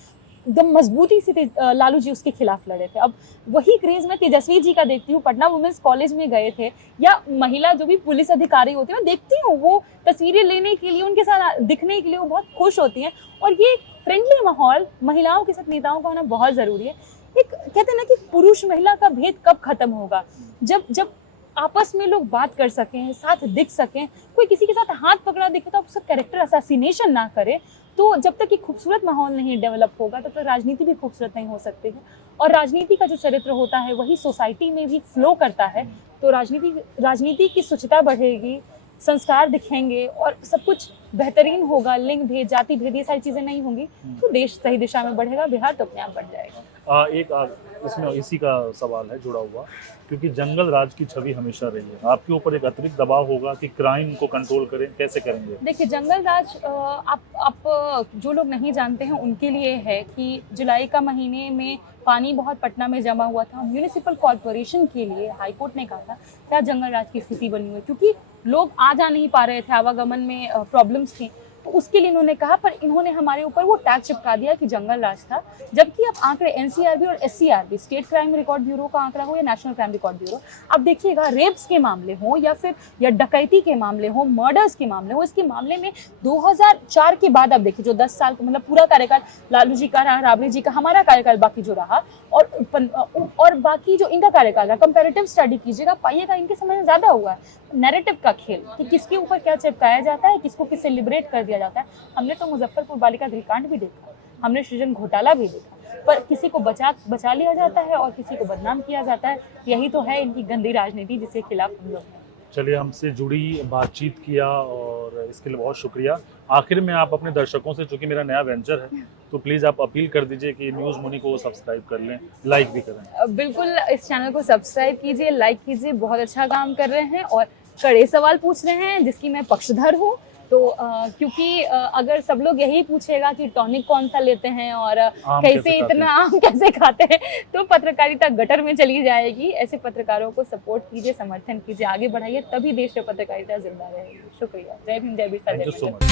एकदम मजबूती से लालू जी उसके खिलाफ लड़े थे। अब वही क्रेज मैं तेजस्वी जी का देखती हूँ। पटना वुमेन्स कॉलेज में गए थे, या महिला जो भी पुलिस अधिकारी होती है, मैं देखती हूँ वो तस्वीरें लेने के लिए, उनके साथ दिखने के लिए वो बहुत खुश होती हैं। और ये फ्रेंडली माहौल महिलाओं के साथ नेताओं का होना बहुत ज़रूरी है। एक कहते हैं ना कि पुरुष महिला का भेद कब खत्म होगा? जब आपस में लोग बात कर सकें, साथ दिख सकें, कोई किसी के साथ हाथ पकड़ा दिखे तो आप उसका कैरेक्टर असैसिनेशन ना करे। तो जब तक एक खूबसूरत माहौल नहीं डेवलप होगा, तब तक राजनीति भी खूबसूरत नहीं हो सकती है। और राजनीति का जो चरित्र होता है वही सोसाइटी में भी फ्लो करता है। तो राजनीति की शुचिता बढ़ेगी, संस्कार दिखेंगे और सब कुछ बेहतरीन होगा। लिंग भेद, जाति भेद, ये सारी चीज़ें नहीं होंगी, तो देश सही दिशा में बढ़ेगा, बिहार तो अपने आप बढ़ जाएगा। इसमें इसी का सवाल है जुड़ा हुआ, क्योंकि जंगल राज की छवि हमेशा रही है, आपके ऊपर एक अतिरिक्त दबाव होगा कि क्राइम को कंट्रोल करें, कैसे करेंगे? देखिए, जंगल राज आप जो लोग नहीं जानते हैं उनके लिए है कि जुलाई का महीने में पानी बहुत पटना में जमा हुआ था। म्यूनिसिपल कॉर्पोरेशन के लिए हाईकोर्ट ने कहा था क्या जंगल राज की स्थिति बनी हुई, क्योंकि लोग आ जा नहीं पा रहे थे, आवागमन में प्रॉब्लम्स थी। तो उसके लिए इन्होंने कहा, पर इन्होंने हमारे ऊपर वो टैग चिपका दिया कि जंगल राज था, जबकि अब आंकड़े एनसीआरबी और SCRB, state crime record bureau का आंकड़ा हो या नेशनल क्राइम रिकॉर्ड ब्यूरो, अब देखिएगा रेप्स के मामले हो या फिर या डकैती के मामले हो, मर्डर्स के मामले हो, इसके मामले में 2004 के बाद आप देखिए जो 10 साल का मतलब पूरा कार्यकाल लालू जी का रहा, राबड़ी जी का, हमारा कार्यकाल बाकी जो रहा, और बाकी जो इनका कार्यकाल रहा, कंपैरेटिव स्टडी कीजिएगा, पाइएगा इनके समय में ज्यादा हुआ है। नैरेटिव का खेल कि किसके ऊपर क्या चिपकाया जाता है, किसको किससे लिबरेट कर दिया जाता है। हमने तो मुजफ्फरपुर बालिका गृहकांड भी देखा, हमने सृजन घोटाला भी देखा, पर किसी को बचा लिया जाता है और किसी को बदनाम किया जाता है। यही तो है इनकी गंदी राजनीति जिसके खिलाफ हम लोग हैं। चलिए, हमसे जुड़ी बातचीत किया और इसके लिए बहुत शुक्रिया। आखिर में आप अपने दर्शकों से, चूंकि मेरा नया वेंचर है, तो प्लीज़ आप अपील कर दीजिए कि न्यूज़ मुनी को सब्सक्राइब कर लें, लाइक भी करें। बिल्कुल, इस चैनल को सब्सक्राइब कीजिए, लाइक कीजिए, बहुत अच्छा काम कर रहे हैं और कड़े सवाल पूछ रहे हैं जिसकी मैं पक्षधर हूँ। तो क्योंकि अगर सब लोग यही पूछेगा कि टॉनिक कौन सा लेते हैं और कैसे इतना आम कैसे खाते हैं, तो पत्रकारिता गटर में चली जाएगी। ऐसे पत्रकारों को सपोर्ट कीजिए, समर्थन कीजिए, आगे बढ़ाइए, तभी देश में पत्रकारिता जिंदा रहेगी। शुक्रिया। जय हिंद, जय बिरसा, जय थैंक यू सो माता। मच।